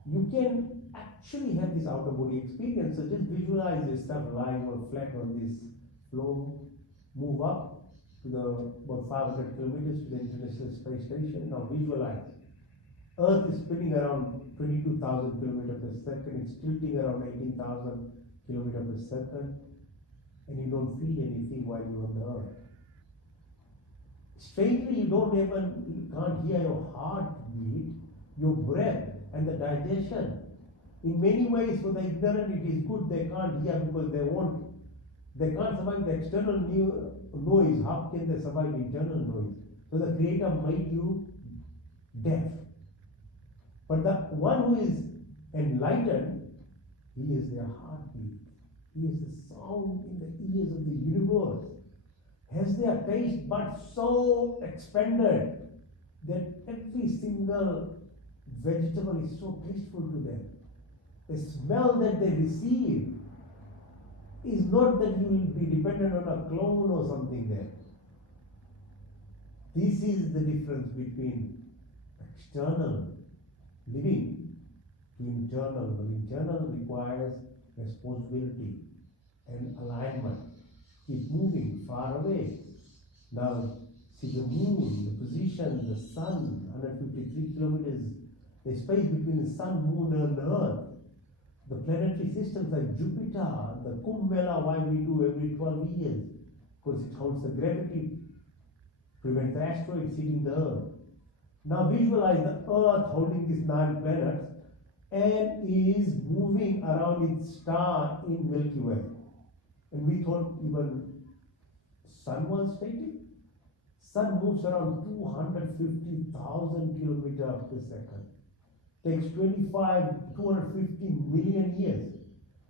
you can actually have this outer body experience. So just visualize yourself lying or flat on this floor, move up to the about 500 kilometers to the International Space Station. Now visualize. Earth is spinning around 22,000 kilometers per second. It's tilting around 18,000 kilometers per second. And you don't feel anything while you're on the earth. Strangely, you can't hear your heartbeat, your breath, and the digestion. In many ways, for the ignorant, it is good they can't hear because they can't survive the external noise. How can they survive internal noise? So the Creator made you deaf. But the one who is enlightened, he is their heartbeat. He is the sound in the ears of the universe. Has their taste buds so expanded that every single vegetable is so tasteful to them. The smell that they receive is not that you will be dependent on a clone or something there. This is the difference between external living to internal. Internal requires responsibility and alignment. Keep moving far away. Now see the moon, the position, the sun, 153 kilometers, the space between the sun, moon and earth. The planetary systems like Jupiter, the Kumbh Mela, why we do every 12 years, because it holds the gravity, prevents the asteroids hitting the earth. Now visualize the earth holding these 9 planets and is moving around its star in Milky Way. And we thought even sun was static. Sun moves around 250,000 kilometers per second. Takes 250 million years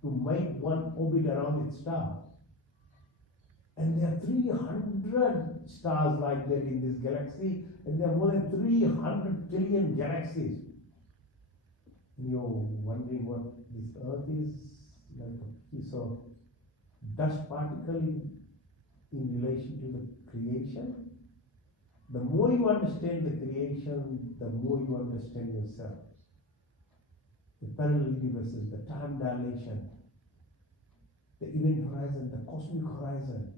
to make one orbit around its star. And there are 300 stars like that in this galaxy, and there are more than 300 trillion galaxies. And you're wondering what this Earth is, like a piece of dust particle in relation to the creation. The more you understand the creation, the more you understand yourself. The parallel universes, the time dilation, the event horizon, the cosmic horizon.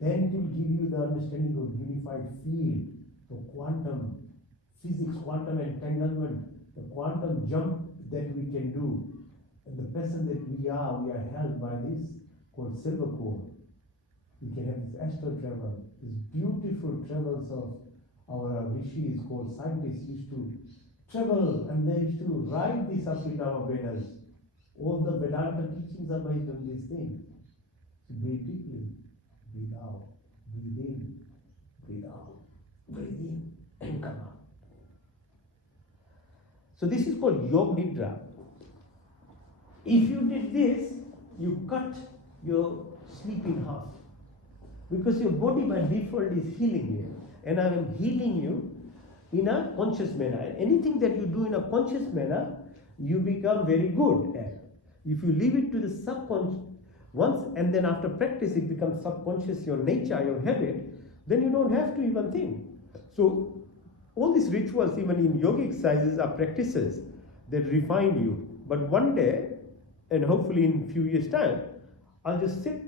Then it will give you the understanding of unified field, the quantum physics, quantum entanglement, the quantum jump that we can do. And the person that we are held by this called silver core. We can have this astral travel, these beautiful travels of our rishis called scientists used to travel, and they used to write this up in our Vedas. All the Vedanta teachings are based on these things. So breathe deeply, breathe out, breathe in, breathe out, breathe in, and come out. So this is called Yog Nidra. If you did this, you cut your sleep in half. Because your body by default is healing you. And I am healing you in a conscious manner. Anything that you do in a conscious manner, you become very good at. If you leave it to the subconscious once, and then after practice it becomes subconscious, your nature, your habit, then you don't have to even think. So all these rituals, even in yoga exercises, are practices that refine you. But one day, and hopefully in a few years' time, I'll just sit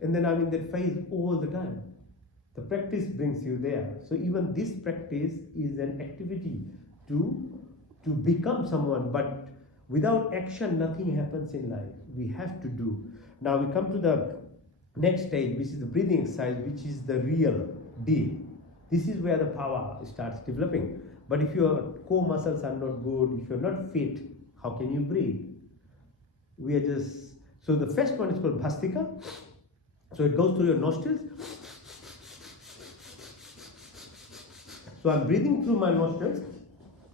and then I'm in that phase all the time. The practice brings you there. So even this practice is an activity to become someone, but without action, nothing happens in life. We have to do. Now we come to the Next stage, which is the breathing exercise, which is the real deal. This is where the power starts developing. But if your core muscles are not good, if you're not fit, how can you breathe? We are just, so the first one is called Bhastika. So it goes through your nostrils. So I'm breathing through my nostrils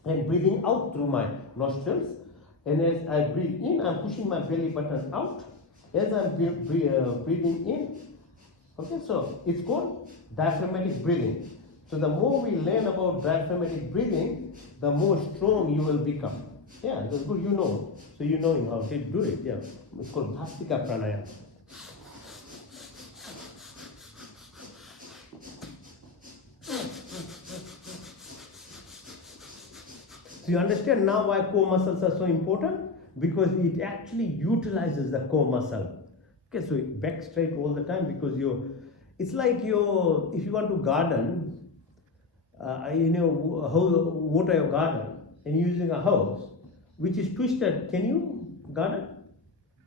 and breathing out through my nostrils. And as I breathe in, I'm pushing my belly button out. As I'm breathing in, okay, so it's called diaphragmatic breathing. So the more we learn about diaphragmatic breathing, the more strong you will become. Yeah, that's good, you know. So you know how to do it, yeah. It's called Bhastika Pranayama. So you understand now why core muscles are so important? Because it actually utilizes the core muscle. Okay, so back straight all the time, because it's like if you want to garden, water your garden and using a hose which is twisted, can you garden?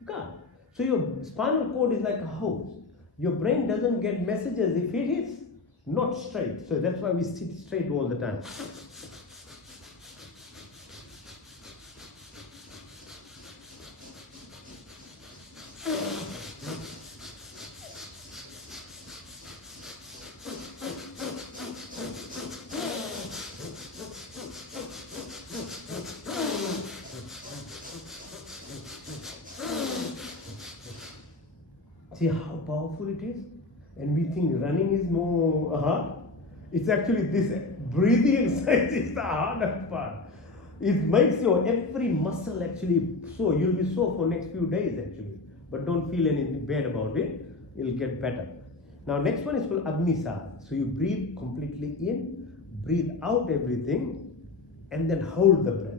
You can't. So your spinal cord is like a hose. Your brain doesn't get messages if it is not straight. So that's why we sit straight all the time. See how powerful it is? And we think running is more hard. It's actually this breathing exercise is the hardest part. It makes your every muscle actually sore. You'll be sore for next few days actually. But don't feel anything bad about it. It'll get better. Now next one is called Agnisar. So you breathe completely in, breathe out everything, and then hold the breath.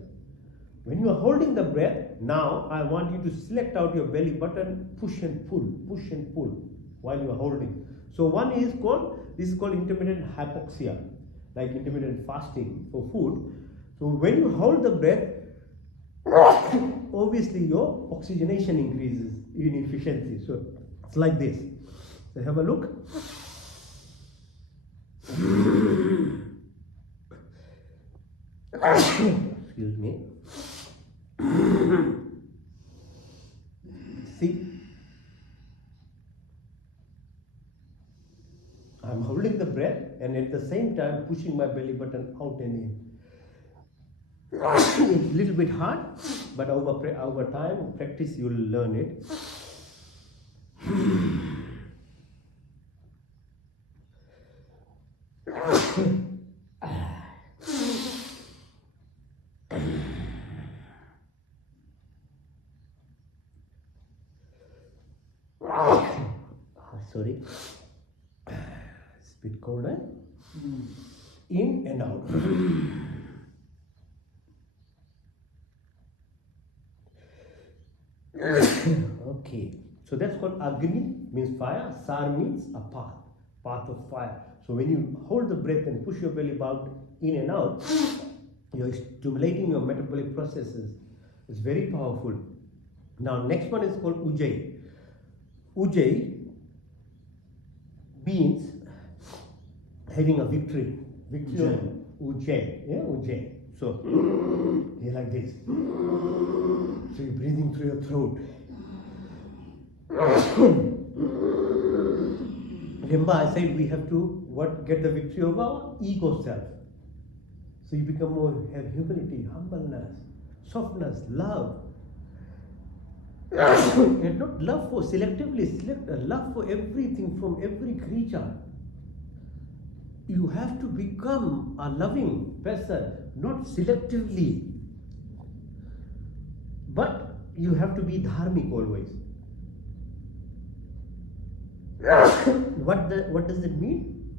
When you are holding the breath, now I want you to select out your belly button, push and pull while you are holding. So this is called intermittent hypoxia, like intermittent fasting for food. So when you hold the breath, obviously your oxygenation increases in efficiency. So it's like this. So have a look. Excuse me. See, I'm holding the breath and at the same time pushing my belly button out and in. It's a little bit hard, but over time, practice, you'll learn it. Sorry, it's a bit cold, eh? In and out. Okay, so that's called Agni, means fire. Sar means a path of fire. So when you hold the breath and push your belly button in and out, you're stimulating your metabolic processes. It's very powerful. Now next one is called Ujjayi. Ujjayi means having a victory. Ujjayi. Yeah, Ujjayi. So you're like this. So you're breathing through your throat. Remember, I said we have to get the victory over our ego self. So you become have humility, humbleness, softness, love. And not love for selectively, love for everything from every creature. You have to become a loving person, not selectively. But you have to be dharmic always. What does it mean?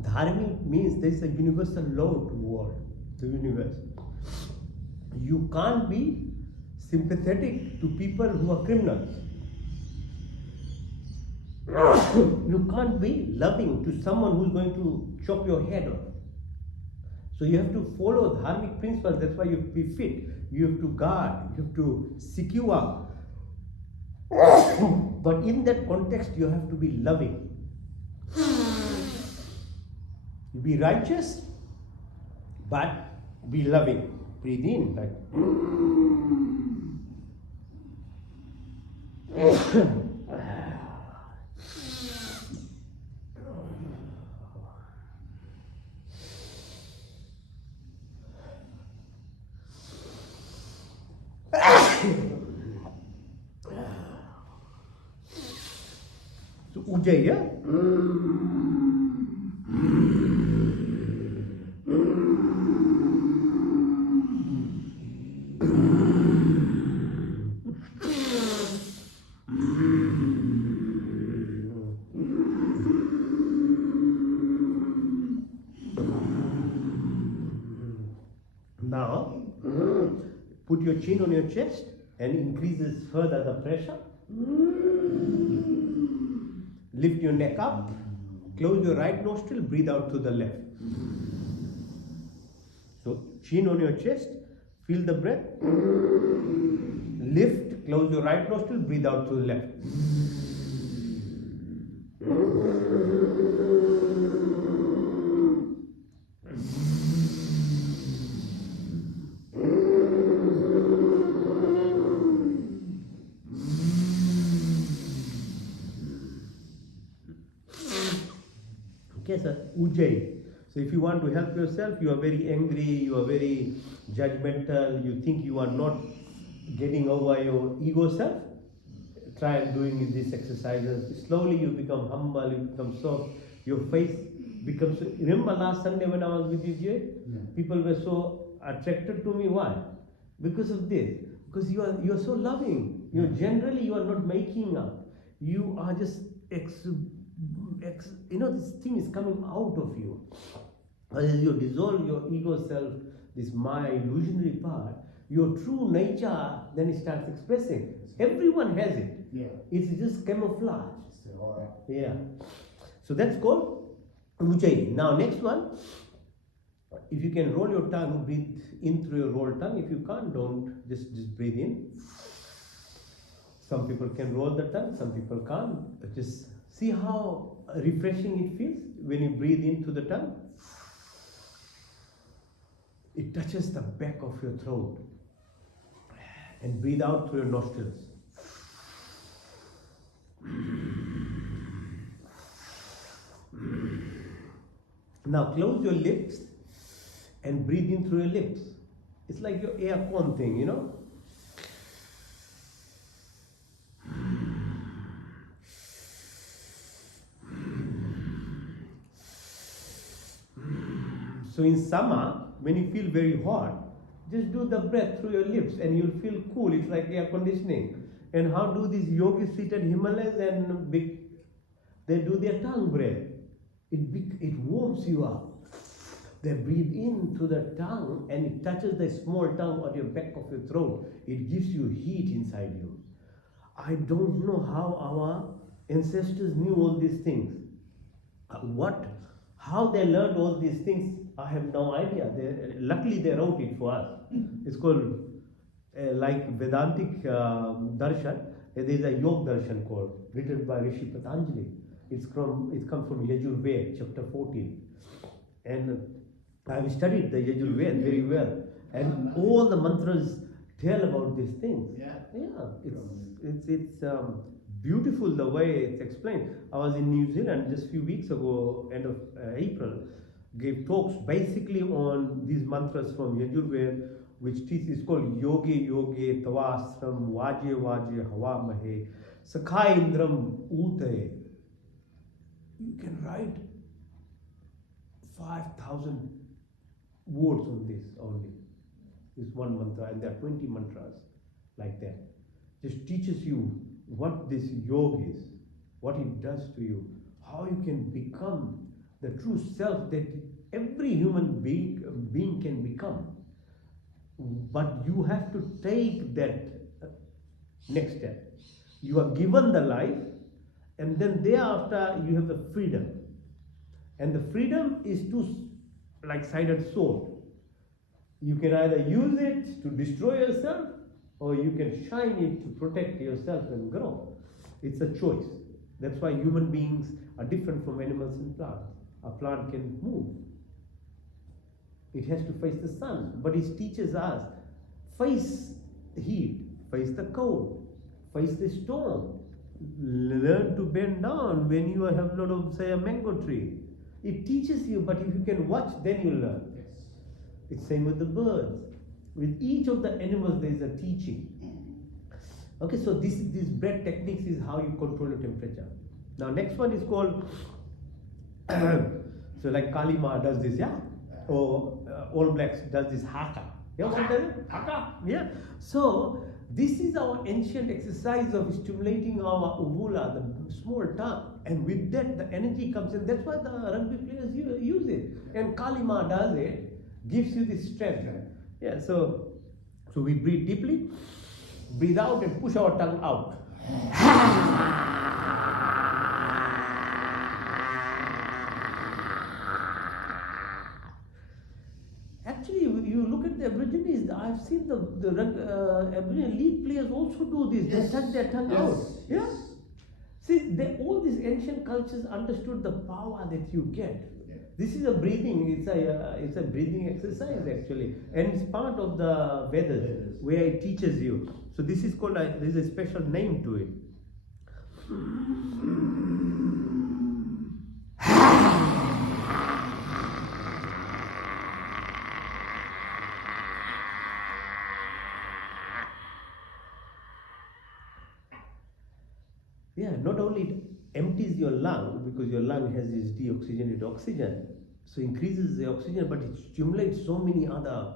Dharmic means there is a universal law to the universe. You can't be sympathetic to people who are criminals. You can't be loving to someone who's going to chop your head off. So you have to follow dharmic principles. That's why you have to be fit. You have to guard. You have to secure But in that context, you have to be loving. You be righteous, but be loving. Breathe in, like. So Ujjayi, yeah? Now, put your chin on your chest and increases further the pressure. Lift your neck up, close your right nostril, breathe out through the left. So, chin on your chest, feel the breath. Lift, close your right nostril, breathe out through the left. Okay, sir. Ujjayi. So if you want to help yourself, you are very angry, you are very judgmental, you think you are not getting over your ego self, try doing these exercises. Slowly you become humble, you become soft, your face becomes. Remember last Sunday when I was with you, Jay? Yeah. People were so attracted to me. Why? Because of this. Because you are so loving. You generally you are not making up. You are just this thing is coming out of you. As you dissolve your ego self, this my illusionary part, your true nature then it starts expressing. Everyone has it. Yeah. It's just camouflage. It's the aura. Yeah. So that's called Ujjayi. Now next one, if you can roll your tongue, breathe in through your rolled tongue. If you can't, don't just breathe in. Some people can roll the tongue, some people can't. But just see how refreshing it feels when you breathe into the tongue. It touches the back of your throat. And breathe out through your nostrils. Now close your lips and breathe in through your lips. It's like your air con thing, you know. So in summer, when you feel very hot, just do the breath through your lips and you'll feel cool. It's like air conditioning. And how do these yogis sit at Himalayas and they do their tongue breath? It warms you up. They breathe in through the tongue and it touches the small tongue on your back of your throat. It gives you heat inside you. I don't know how our ancestors knew all these things. How they learned all these things, I have no idea. Luckily, they wrote it for us. It's called, like Vedantic Darshan, there is a Yoga Darshan called, written by Rishi Patanjali. It comes from Yajur Ved, chapter 14. And I've studied the Yajur Ved very well. And all the mantras tell about these things. Yeah. It's beautiful the way it's explained. I was in New Zealand just a few weeks ago, end of April, gave talks basically on these mantras from Yajur Ved, which is called Yoge Yoge Tavasram Vaje Vaje Hawa Mahe Sakha Indram Udaye. You can write 5,000 words on this only. This one mantra, and there are 20 mantras like that. Just teaches you what this yoga is, what it does to you, how you can become the true self that every human being can become. But you have to take that next step. You are given the life, and then thereafter you have the freedom. And the freedom is like sided sword. You can either use it to destroy yourself, or you can shine it to protect yourself and grow. It's a choice. That's why human beings are different from animals and plants. A plant can move. It has to face the sun, but it teaches us face the heat, face the cold, face the storm. Learn to bend down when you have a lot of, say, a mango tree. It teaches you, but if you can watch, then you learn. Yes. It's same with the birds. With each of the animals, there is a teaching. Okay, so these breath techniques is how you control the temperature. Now, next one is called, so like Kali Ma does this, yeah? Or All Blacks does this haka. You know what I'm haka? Yeah. So, this is our ancient exercise of stimulating our uvula, the small tongue. And with that, the energy comes in. That's why the rugby players use it. And Kali Ma does it, gives you this strength. Yeah, so we breathe deeply, breathe out and push our tongue out. Actually, you look at the Aborigines, I've seen the Aboriginal league players also do this. Yes. They touch their tongue Yes. out. Yes. Yeah? See, all these ancient cultures understood the power that you get. Yeah. This is a breathing, it's a breathing exercise actually. And it's part of the Vedas, Vedas. where it teaches you. So this is called, there's a special name to it. Yeah, not only it empties your lung, because your lung has this deoxygenated oxygen, so increases the oxygen, but it stimulates so many other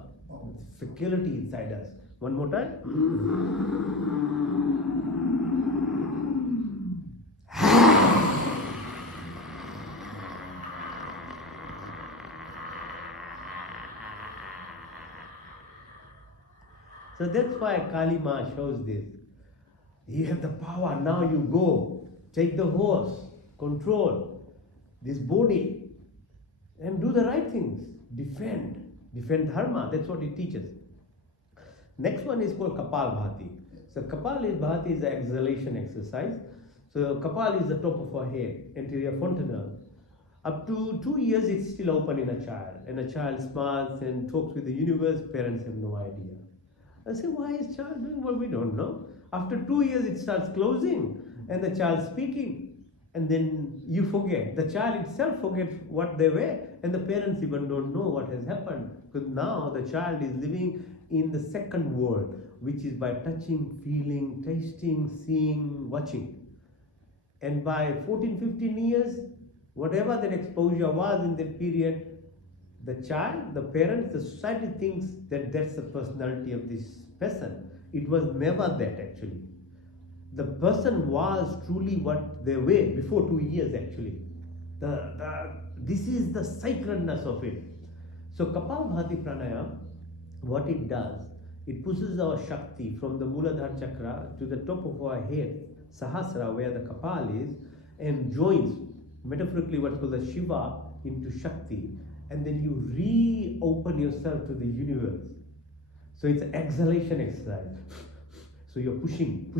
faculty inside us. One more time. So that's why Kali Ma shows this. You have the power, now you go. Take the horse, control this body, and do the right things. Defend dharma, that's what it teaches. Next one is called Kapal Bhati. So Kapal Bhati is the exhalation exercise. So Kapal is the top of our head, anterior fontanelle. Up to 2 years it's still open in a child, and a child smiles and talks with the universe. Parents have no idea. I say, why is child doing? Well, we don't know. After 2 years it starts closing and the child speaking, and then you forget. The child itself forgets what they were, and the parents even don't know what has happened, because now the child is living in the second world, which is by touching, feeling, tasting, seeing, watching. And by 14, 15 years, whatever that exposure was in that period, the child, the parents, the society thinks that that's the personality of this person. It was never that actually. The person was truly what they were before 2 years actually. This is the sacredness of it. So Kapalbhati Pranayam, what it does, it pushes our Shakti from the Muladhara Chakra to the top of our head, Sahasrara, where the Kapal is, and joins, metaphorically what's called the Shiva, into Shakti. And then you reopen yourself to the universe. So it's an exhalation exercise. So you're pushing.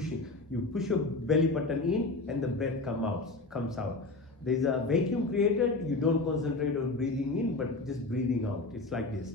You push your belly button in and the breath comes out. There's a vacuum created, you don't concentrate on breathing in, but just breathing out. It's like this.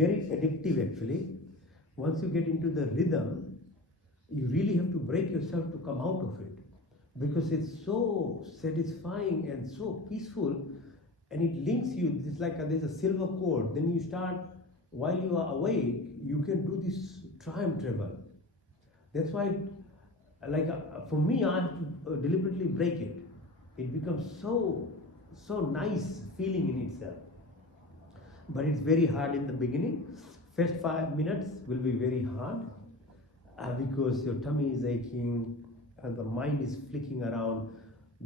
very addictive actually. Once you get into the rhythm, you really have to break yourself to come out of it because it's so satisfying and so peaceful, and it links you. It's like there's a silver cord. Then you start, while you are awake, you can do this time travel. That's why, for me, I have to deliberately break it. It becomes so nice feeling in itself. But it's very hard in the beginning. First 5 minutes will be very hard because your tummy is aching and the mind is flicking around,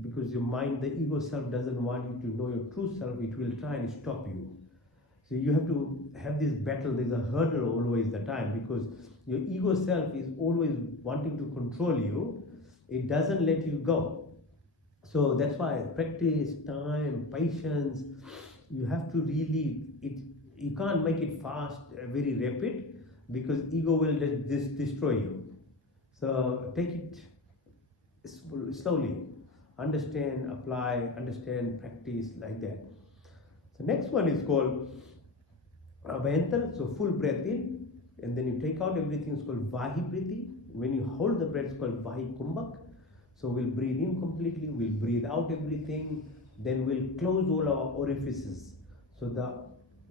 because your mind, the ego self, doesn't want you to know your true self. It will try and stop you. So you have to have this battle. There's a hurdle always the time, because your ego self is always wanting to control you. It doesn't let you go. So that's why practice, time, patience. You have to really, you can't make it fast, very rapid, because ego will destroy you. So take it slowly. Understand, apply, understand, practice like that. So next one is called Abhyantar, so full breath in, and then you take out everything. It's called Vahi Priti. When you hold the breath, it's called Vahi Kumbhak. So we'll breathe in completely, we'll breathe out everything, then we'll close all our orifices. So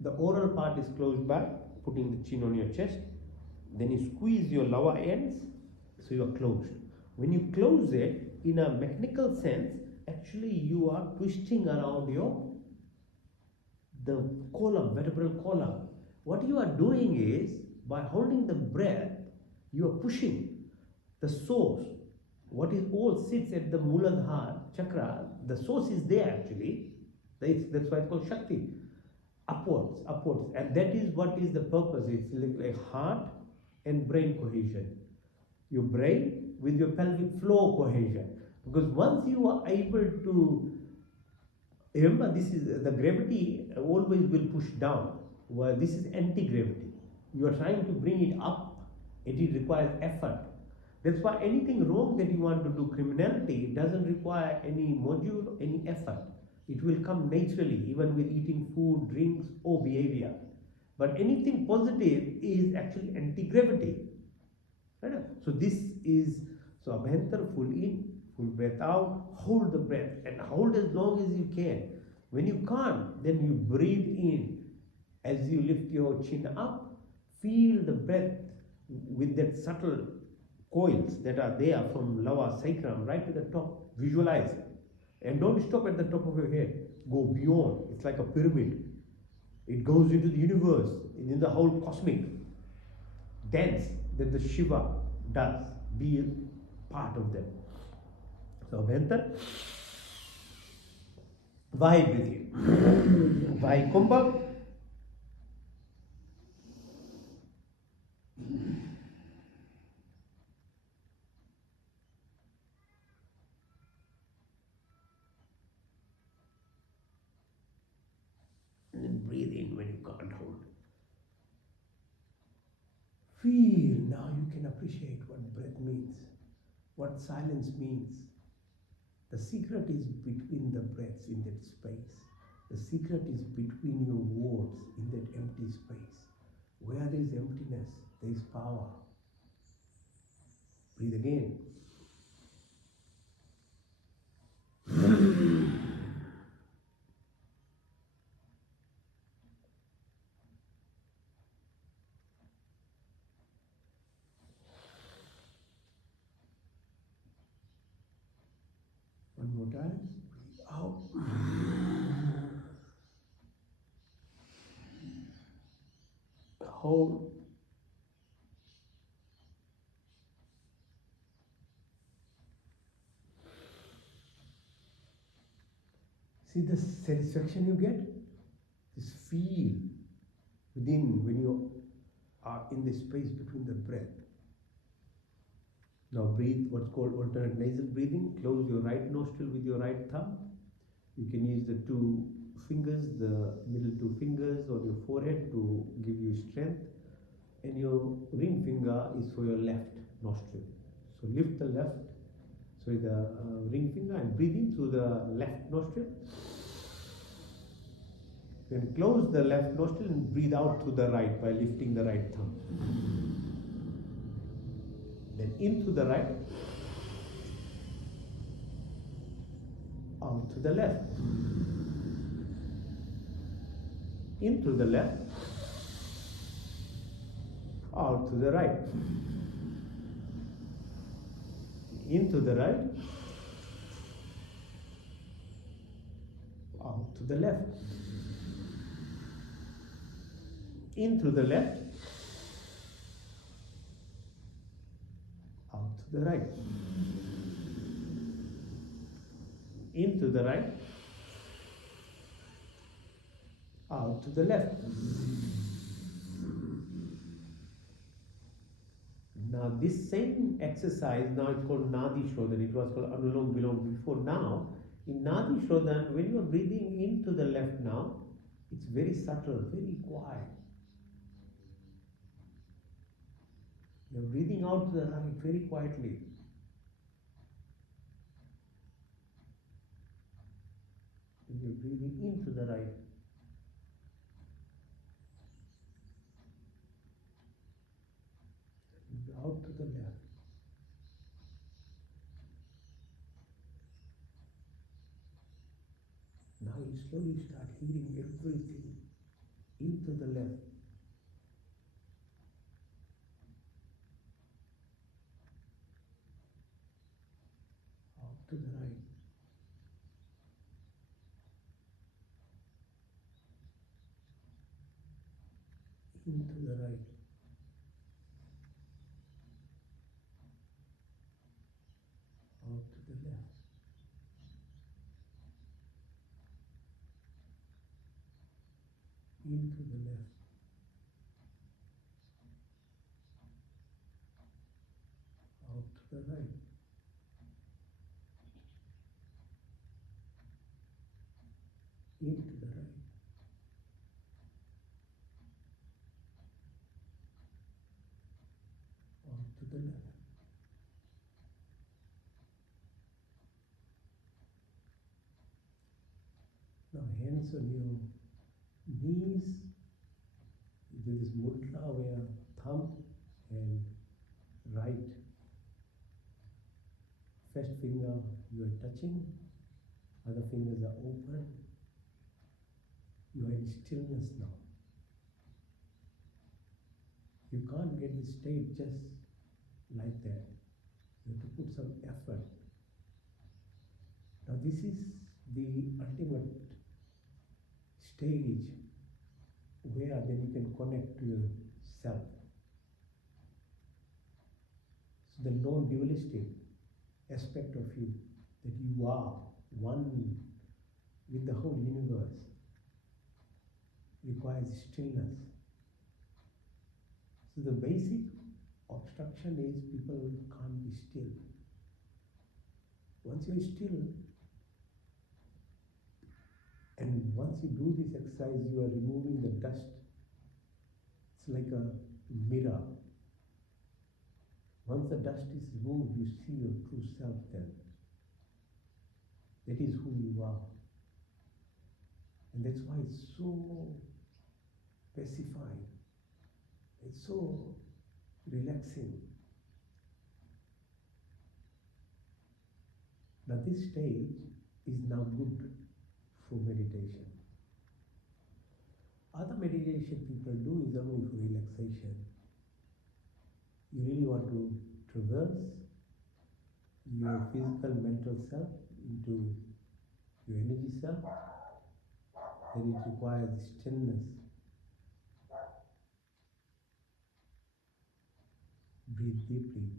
the oral part is closed by putting the chin on your chest. Then you squeeze your lower ends, so you are closed. When you close it, in a mechanical sense, actually you are twisting around the column, vertebral column. What you are doing is, by holding the breath, you are pushing the source. What is all sits at the Muladhara chakra, the source is there actually. That's why it's called Shakti. Upwards. And that is what is the purpose. It's like heart and brain cohesion. Your brain with your pelvic floor cohesion. Because once you are able to, remember, this is the gravity always will push down, while this is anti-gravity. You are trying to bring it up, it requires effort. That's why anything wrong that you want to do, criminality, it doesn't require any module, any effort. It will come naturally, even with eating food, drinks, or behavior. But anything positive is actually anti-gravity. Right? So this is, so Abhyantar, full in, full breath out, hold the breath, and hold as long as you can. When you can't, then you breathe in. As you lift your chin up, feel the breath with that subtle coils that are there from lower sacrum right to the top. Visualize it. And don't stop at the top of your head. Go beyond. It's like a pyramid. It goes into the universe, in the whole cosmic dance that the Shiva does. Be a part of them. So Abhyantar, Vahi breathing. Vahi Kumbhak. And then breathe in when you can't hold. Feel, now you can appreciate what breath means, what silence means. The secret is between the breaths in that space. The secret is between your words in that empty space. Where there is emptiness, there is power. Breathe again. One more time. Breathe out. Hold. See the satisfaction you get? This feel within when you are in the space between the breath. Now breathe what's called alternate nasal breathing. Close your right nostril with your right thumb. You can use the two fingers, the middle two fingers on your forehead to give you strength. And your ring finger is for your left nostril. So lift the left, sorry, the ring finger, and breathe in through the left nostril. Then close the left nostril and breathe out through the right by lifting the right thumb. Then in through the right, out to the left. In through the left, out to the right. In to the right, out to the left. In through the left, out to the right. In to the right, out to the left. Now this same exercise, now it's called Nadi Shodhan. It was called Anulom Vilom before. Now, in Nadi Shodhan, when you are breathing into the left now, it's very subtle, very quiet. You're breathing out to the right very quietly. And you're breathing into the right. Out to the left. Now you slowly start hearing everything into the left. Out to the right. Into the right. Out to the left. Into the left. Out to the right. Into the right. Out to the left. Now hands on your knees. You do this mudra where thumb and right first finger you are touching, other fingers are open. You are in stillness now. You can't get the state just like that. You have to put some effort. Now this is the ultimate stage where then you can connect to yourself. So the non-dualistic aspect of you, that you are one with the whole universe, requires stillness. So the basic obstruction is people can't be still. Once you're still, and once you do this exercise, you are removing the dust. It's like a mirror. Once the dust is removed, you see your true self then. That is who you are. And that's why it's so pacifying. It's so relaxing. Now this stage is now good for meditation. Other meditation people do is only for relaxation. You really want to traverse your physical, mental self into your energy self, then it requires stillness. Breathe deeply.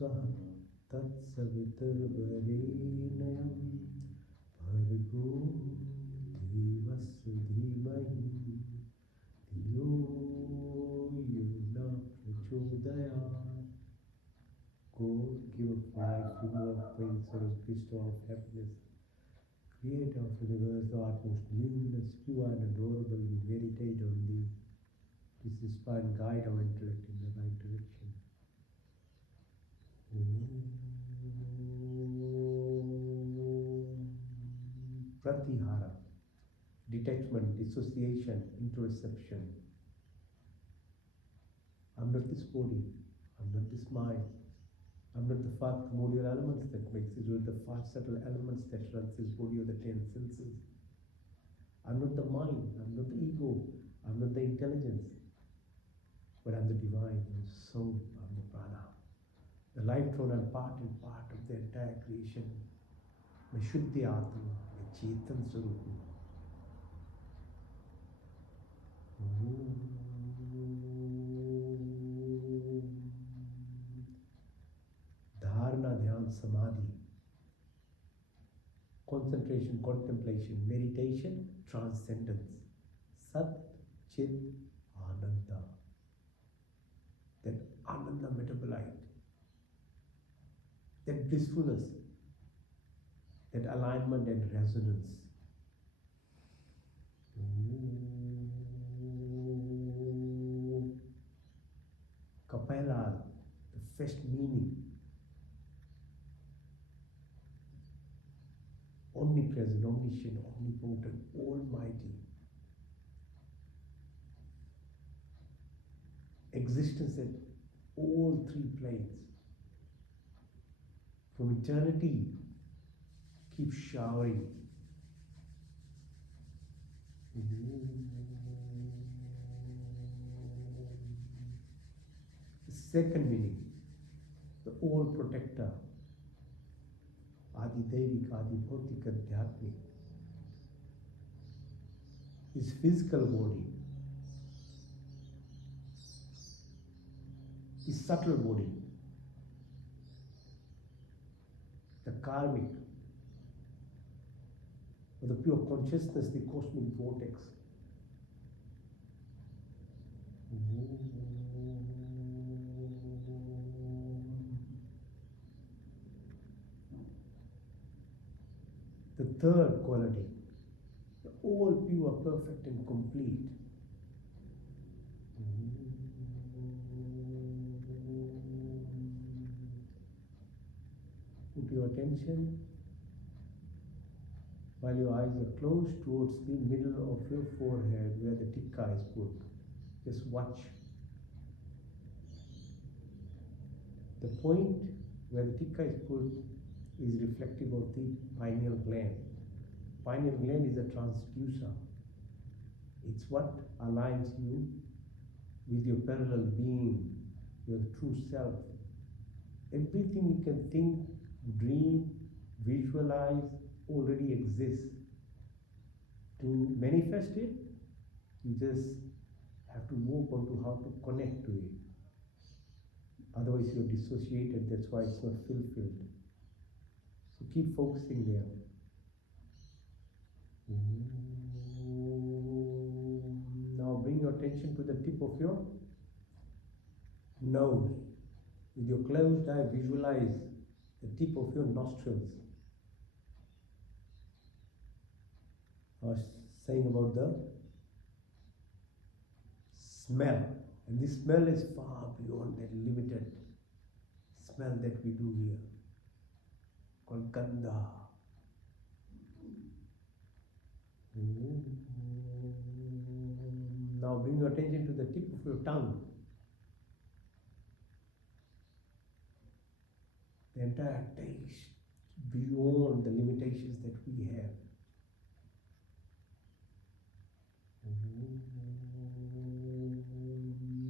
Swaha Tatsaviturvarenyam Bhargo Devasya Dhimahi Dhiyo Yona Prachodayat. God, give of life, giver of pain, sorrow, bestower of happiness, creator of the universe, thou art most luminous, pure and adorable, we meditate on thee. Please inspire and guide our intellect in the right direction. Pratihara, detachment, dissociation, interoception. I'm not this body, I'm not this mind. I'm not the five primordial elements that makes it, or the five subtle elements that runs this body or the 10 senses. I'm not the mind, I'm not the ego, I'm not the intelligence, but I'm the divine, I'm the soul, I'm the prana. The life thrown and part of the entire creation. मैं शुद्ध आत्मा, मैं चेतन स्वरूप हूँ. Dharana, dhyan, samadhi. Concentration, contemplation, meditation, transcendence. Sat, Chit, Ananda. That Ananda metabolite. That blissfulness. That alignment and resonance. Kapela, the first meaning. Omnipresent, omniscient, omnipotent, almighty. Existence at all three planes. From eternity, keep showering. The second meaning, the all protector. Adi Devik, Adi Bhautik, Adhyatmik. His physical body, his subtle body, the karmic, or the pure consciousness, the cosmic vortex. The third quality, the all pure, perfect and complete. Put your attention, while your eyes are closed, towards the middle of your forehead where the tikka is put. Just watch. The point where the tikka is put is reflective of the pineal gland. Pineal gland is a transducer. It's what aligns you with your parallel being, your true self. Everything you can think, dream, visualize already exists. To manifest it, you just have to move on to how to connect to it. Otherwise you're dissociated, that's why it's not fulfilled. So keep focusing there. Now bring your attention to the tip of your nose. With your closed eye, visualize the tip of your nostrils. I was saying about the smell. And this smell is far beyond that limited smell that we do here, called gandha. Now bring your attention to the tip of your tongue. The entire taste beyond the limitations that we have.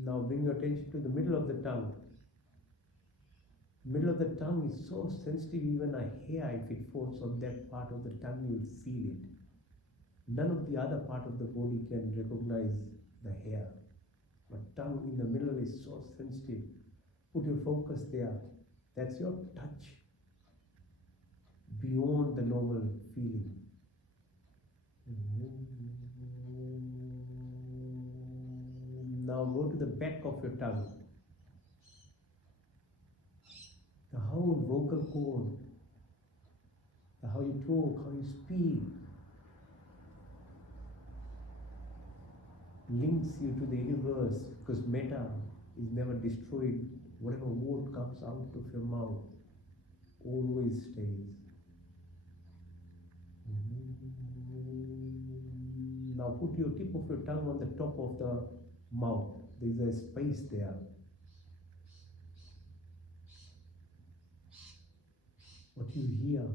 Now bring your attention to the middle of the tongue. The middle of the tongue is so sensitive, even a hair, if it falls on that part of the tongue, you will feel it. None of the other part of the body can recognize the hair. But tongue in the middle is so sensitive. Put your focus there. That's your touch beyond the normal feeling. Now go to the back of your tongue. The whole vocal cord, how you talk, how you speak, links you to the universe, because metta is never destroyed. Whatever word comes out of your mouth always stays. Now put your tip of your tongue on the top of the mouth. There is a space there. What you hear,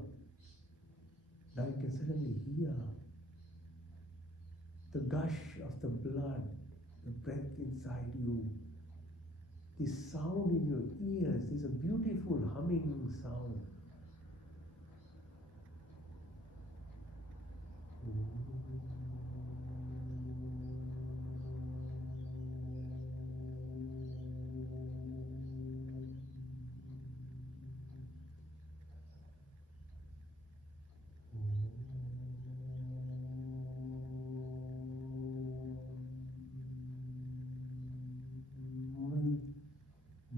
now you can suddenly hear the gush of the blood, the breath inside you. This sound in your ears is a beautiful humming sound.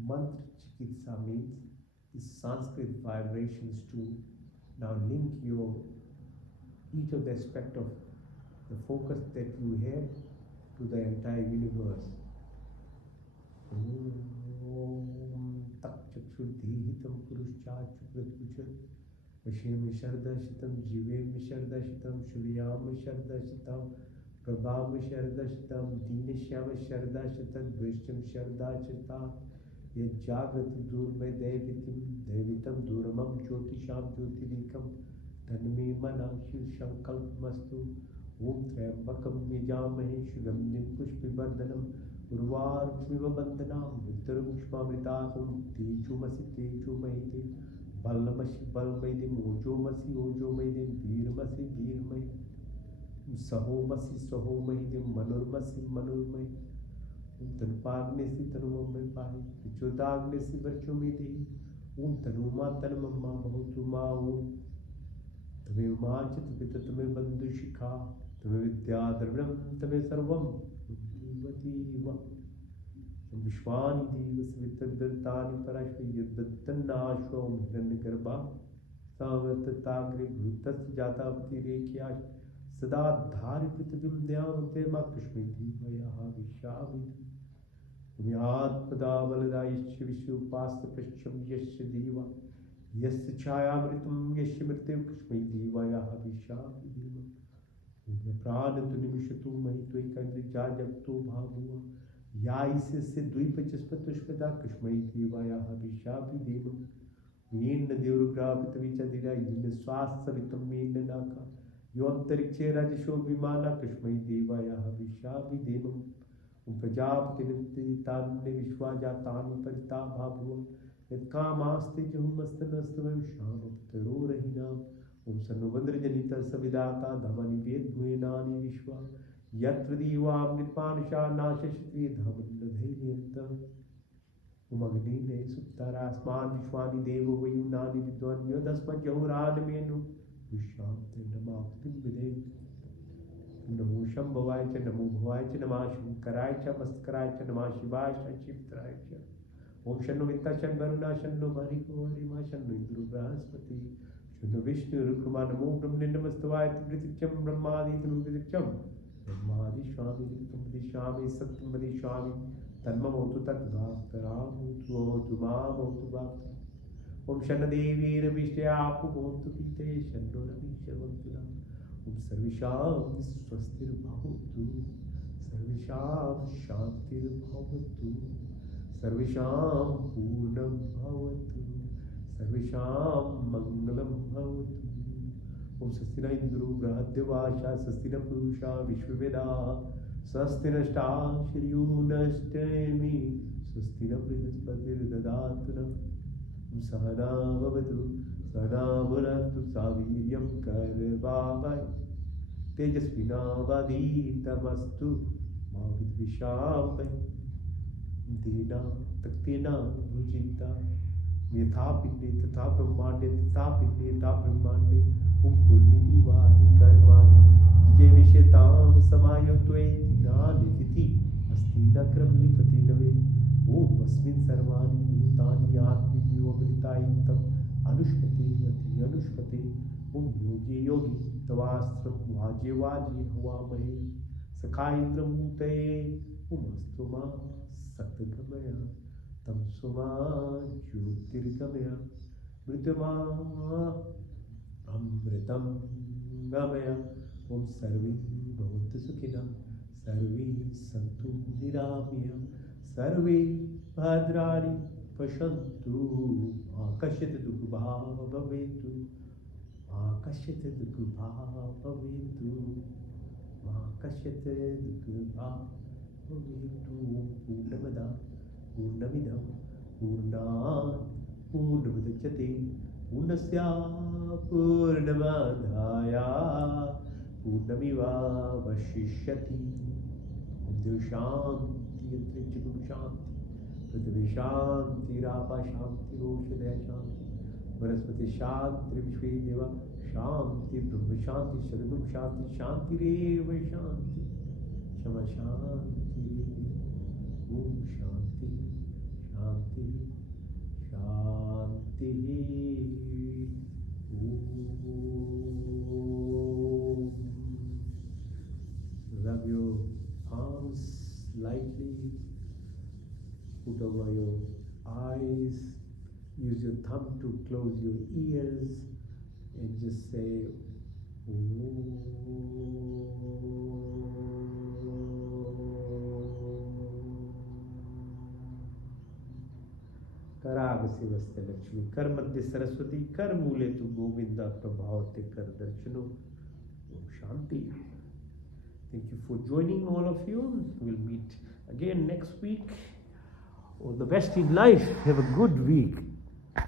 Mantra Chikitsa means the Sanskrit vibrations to now link each of the aspect of the focus that you have to the entire universe. Om Tak Chakshudhihitam Purushachupratpuchat Vashem Shardashitam Jivem Shardashitam Shuryam Shardashitam Prabham Shardashitam Dinashyam Shardashitam Dveshtam Shardashitam Jagrati Durme Devitam Duramam Jyotisham Jyotirikam Tanme Mana Shankalpamastu Om Trambakam Nijamahe Shugamdin Pushpivardhanam Urvarukshmiva Bandhanam Uttaram Shpamritasam Tejumasi Tejumahite Balamashi Balmaidim Ojomasi Ojomaidim Virmasi Virmaidim Sahomasi Sahomaidim Manurmasi Manurmaidim Tanpagnesi Tanumam Pai, Vichodagnesi Virchumiti, Tanuma Tanamama Bahutuma, Tame Machit Vitatame Bandushika, Tame Vidya Dravram, Tame Sarvam, Vativa, Vishwani Divas Vitadani Parashvi Yuddanashvam Hiranigarba, Savatagri Bhutas Jatavati Rekiash, Sada Dhari Pitavim Dhyam Tema Krishmiti Vayaha Vishavi. Yad Padavaladayish Vishu Pasta Prisham Yash Diva Yas Chayamritam Yash Mirtev Krishmai Diva Yahavisha Diva Prana Dunimishatu Mahitwai Kandri Jajabtu Bhavua Yais Se Dvipachaspatushpada Krishmai Diva Yahavisha Diva Yen Devrugravita Vichadira Yin Swasa Vitam Yen Naka Yontarikche Rajasho Vimana Krishmai Diva Yahavisha Diva Prajapati Tane Vishwajatani Parita Bhavu Yatkamasti Jahumastanastavam Shamaptaro Rahina Sanuvandra Janita Savidata Dhamani Vedguenani Vishwa Yatradivam Nipanisha Nashashri Dhamanadharyanta Umagnine Suttara Asman Vishwani Devo Vayunani Vidwan Yodasma Jahurani Menu Vishamte Namaptim Videv Namo Shambhavaya cha Namo Bhavaya cha Namah Shankaraya cha Maskaraya cha Namah Shivaya cha Shivtaraya cha Om Shanno Vitta Shanvaruna Shanno Bhariko Harima Shanno Indru Brahaspati Shanno Vishnu Rukruma Namo Brahmane Namastavaya Vritikcham Brahmadi Tanu Vritikcham Brahmadi Shwami Riktam Shwami Satyam Vadi Shwami Tanma Motu Tat Bhaktara Motu Motu Ma Motu Bhakta Om Shanna Devi Ravishya Apu Motu Pite Shanno Ravisha Vantuna Sarvisham Swastir Bhavatu Sarvisham Shantir Bhavatu Sarvisham Purnam Bhavatu Sarvisham Mangalam Bhavatu Om Sastina Indru Brahadevasha Sastina Purusha Vishwaveda Sastina Shta Shiryunashtemi Sastina Brihaspati Dadatuna Om Sahana Bhavatu Sada Bhuratu Saviryam Karvavai Tejasvinavaditamastu Mavidvishambai Dina Taktina Bhujita यथा पिंडे तथा ब्रह्मांडे तथा पिंडे तथा ब्रह्मांडे कुर्निधि वाहि कर्माणि जिजे विषयताम समायत्वेति नानितिथि अस्ति न क्रम लिपति नवे ओम अस्मिन् सर्वाणि भूतानि आत्मन्योमृतायितम् अनुष्पते अति अनुष्पते ओम योगे योगी तवास्त्रम वाजे वाजे हवामहे सखा इंद्रमूतये उमस्तु मा सतगमया तम सुमा ज्योतिर्गमया मृत्युमा अमृतम गमया ओम सर्वे भवन्तु सुखिनः सर्वे सन्तु निरामया सर्वे भद्राणि पश्यन्तु मा कश्चित् दुःखभाग् भवेत् मा कश्चित् दुःखभाग् भवेत् मा कश्चित् दुःखभाग् भवेत् पूर्णमदः पूर्णमिदं पूर्णात् पूर्णमुदच्यते पूर्णस्य पूर्णमादाय पूर्णमेवावशिष्यति ॐ शान्ति अंतरिक्षं शान्ति पृथिवी शान्तिरापः शान्तिरोषधयः शान्ति वनस्पति शान्ति विश्वे देव शान्ति ब्रह्म शान्ति शरीरं शान्ति शान्तिरेव शान्ति क्षमा शान्तिरेव ॐ शान्ति शान्ति शान्ति Rub your palms lightly, put over your eyes, use your thumb to close your ears and just say कराग से वस्ते लक्ष्मी कर मध्य सरस्वती कर मूले तु गोविंदा प्रभावते कर दर्शनो Om Shanti. Thank you for joining all of you. We'll meet again next week. All the best in life. Have a good week.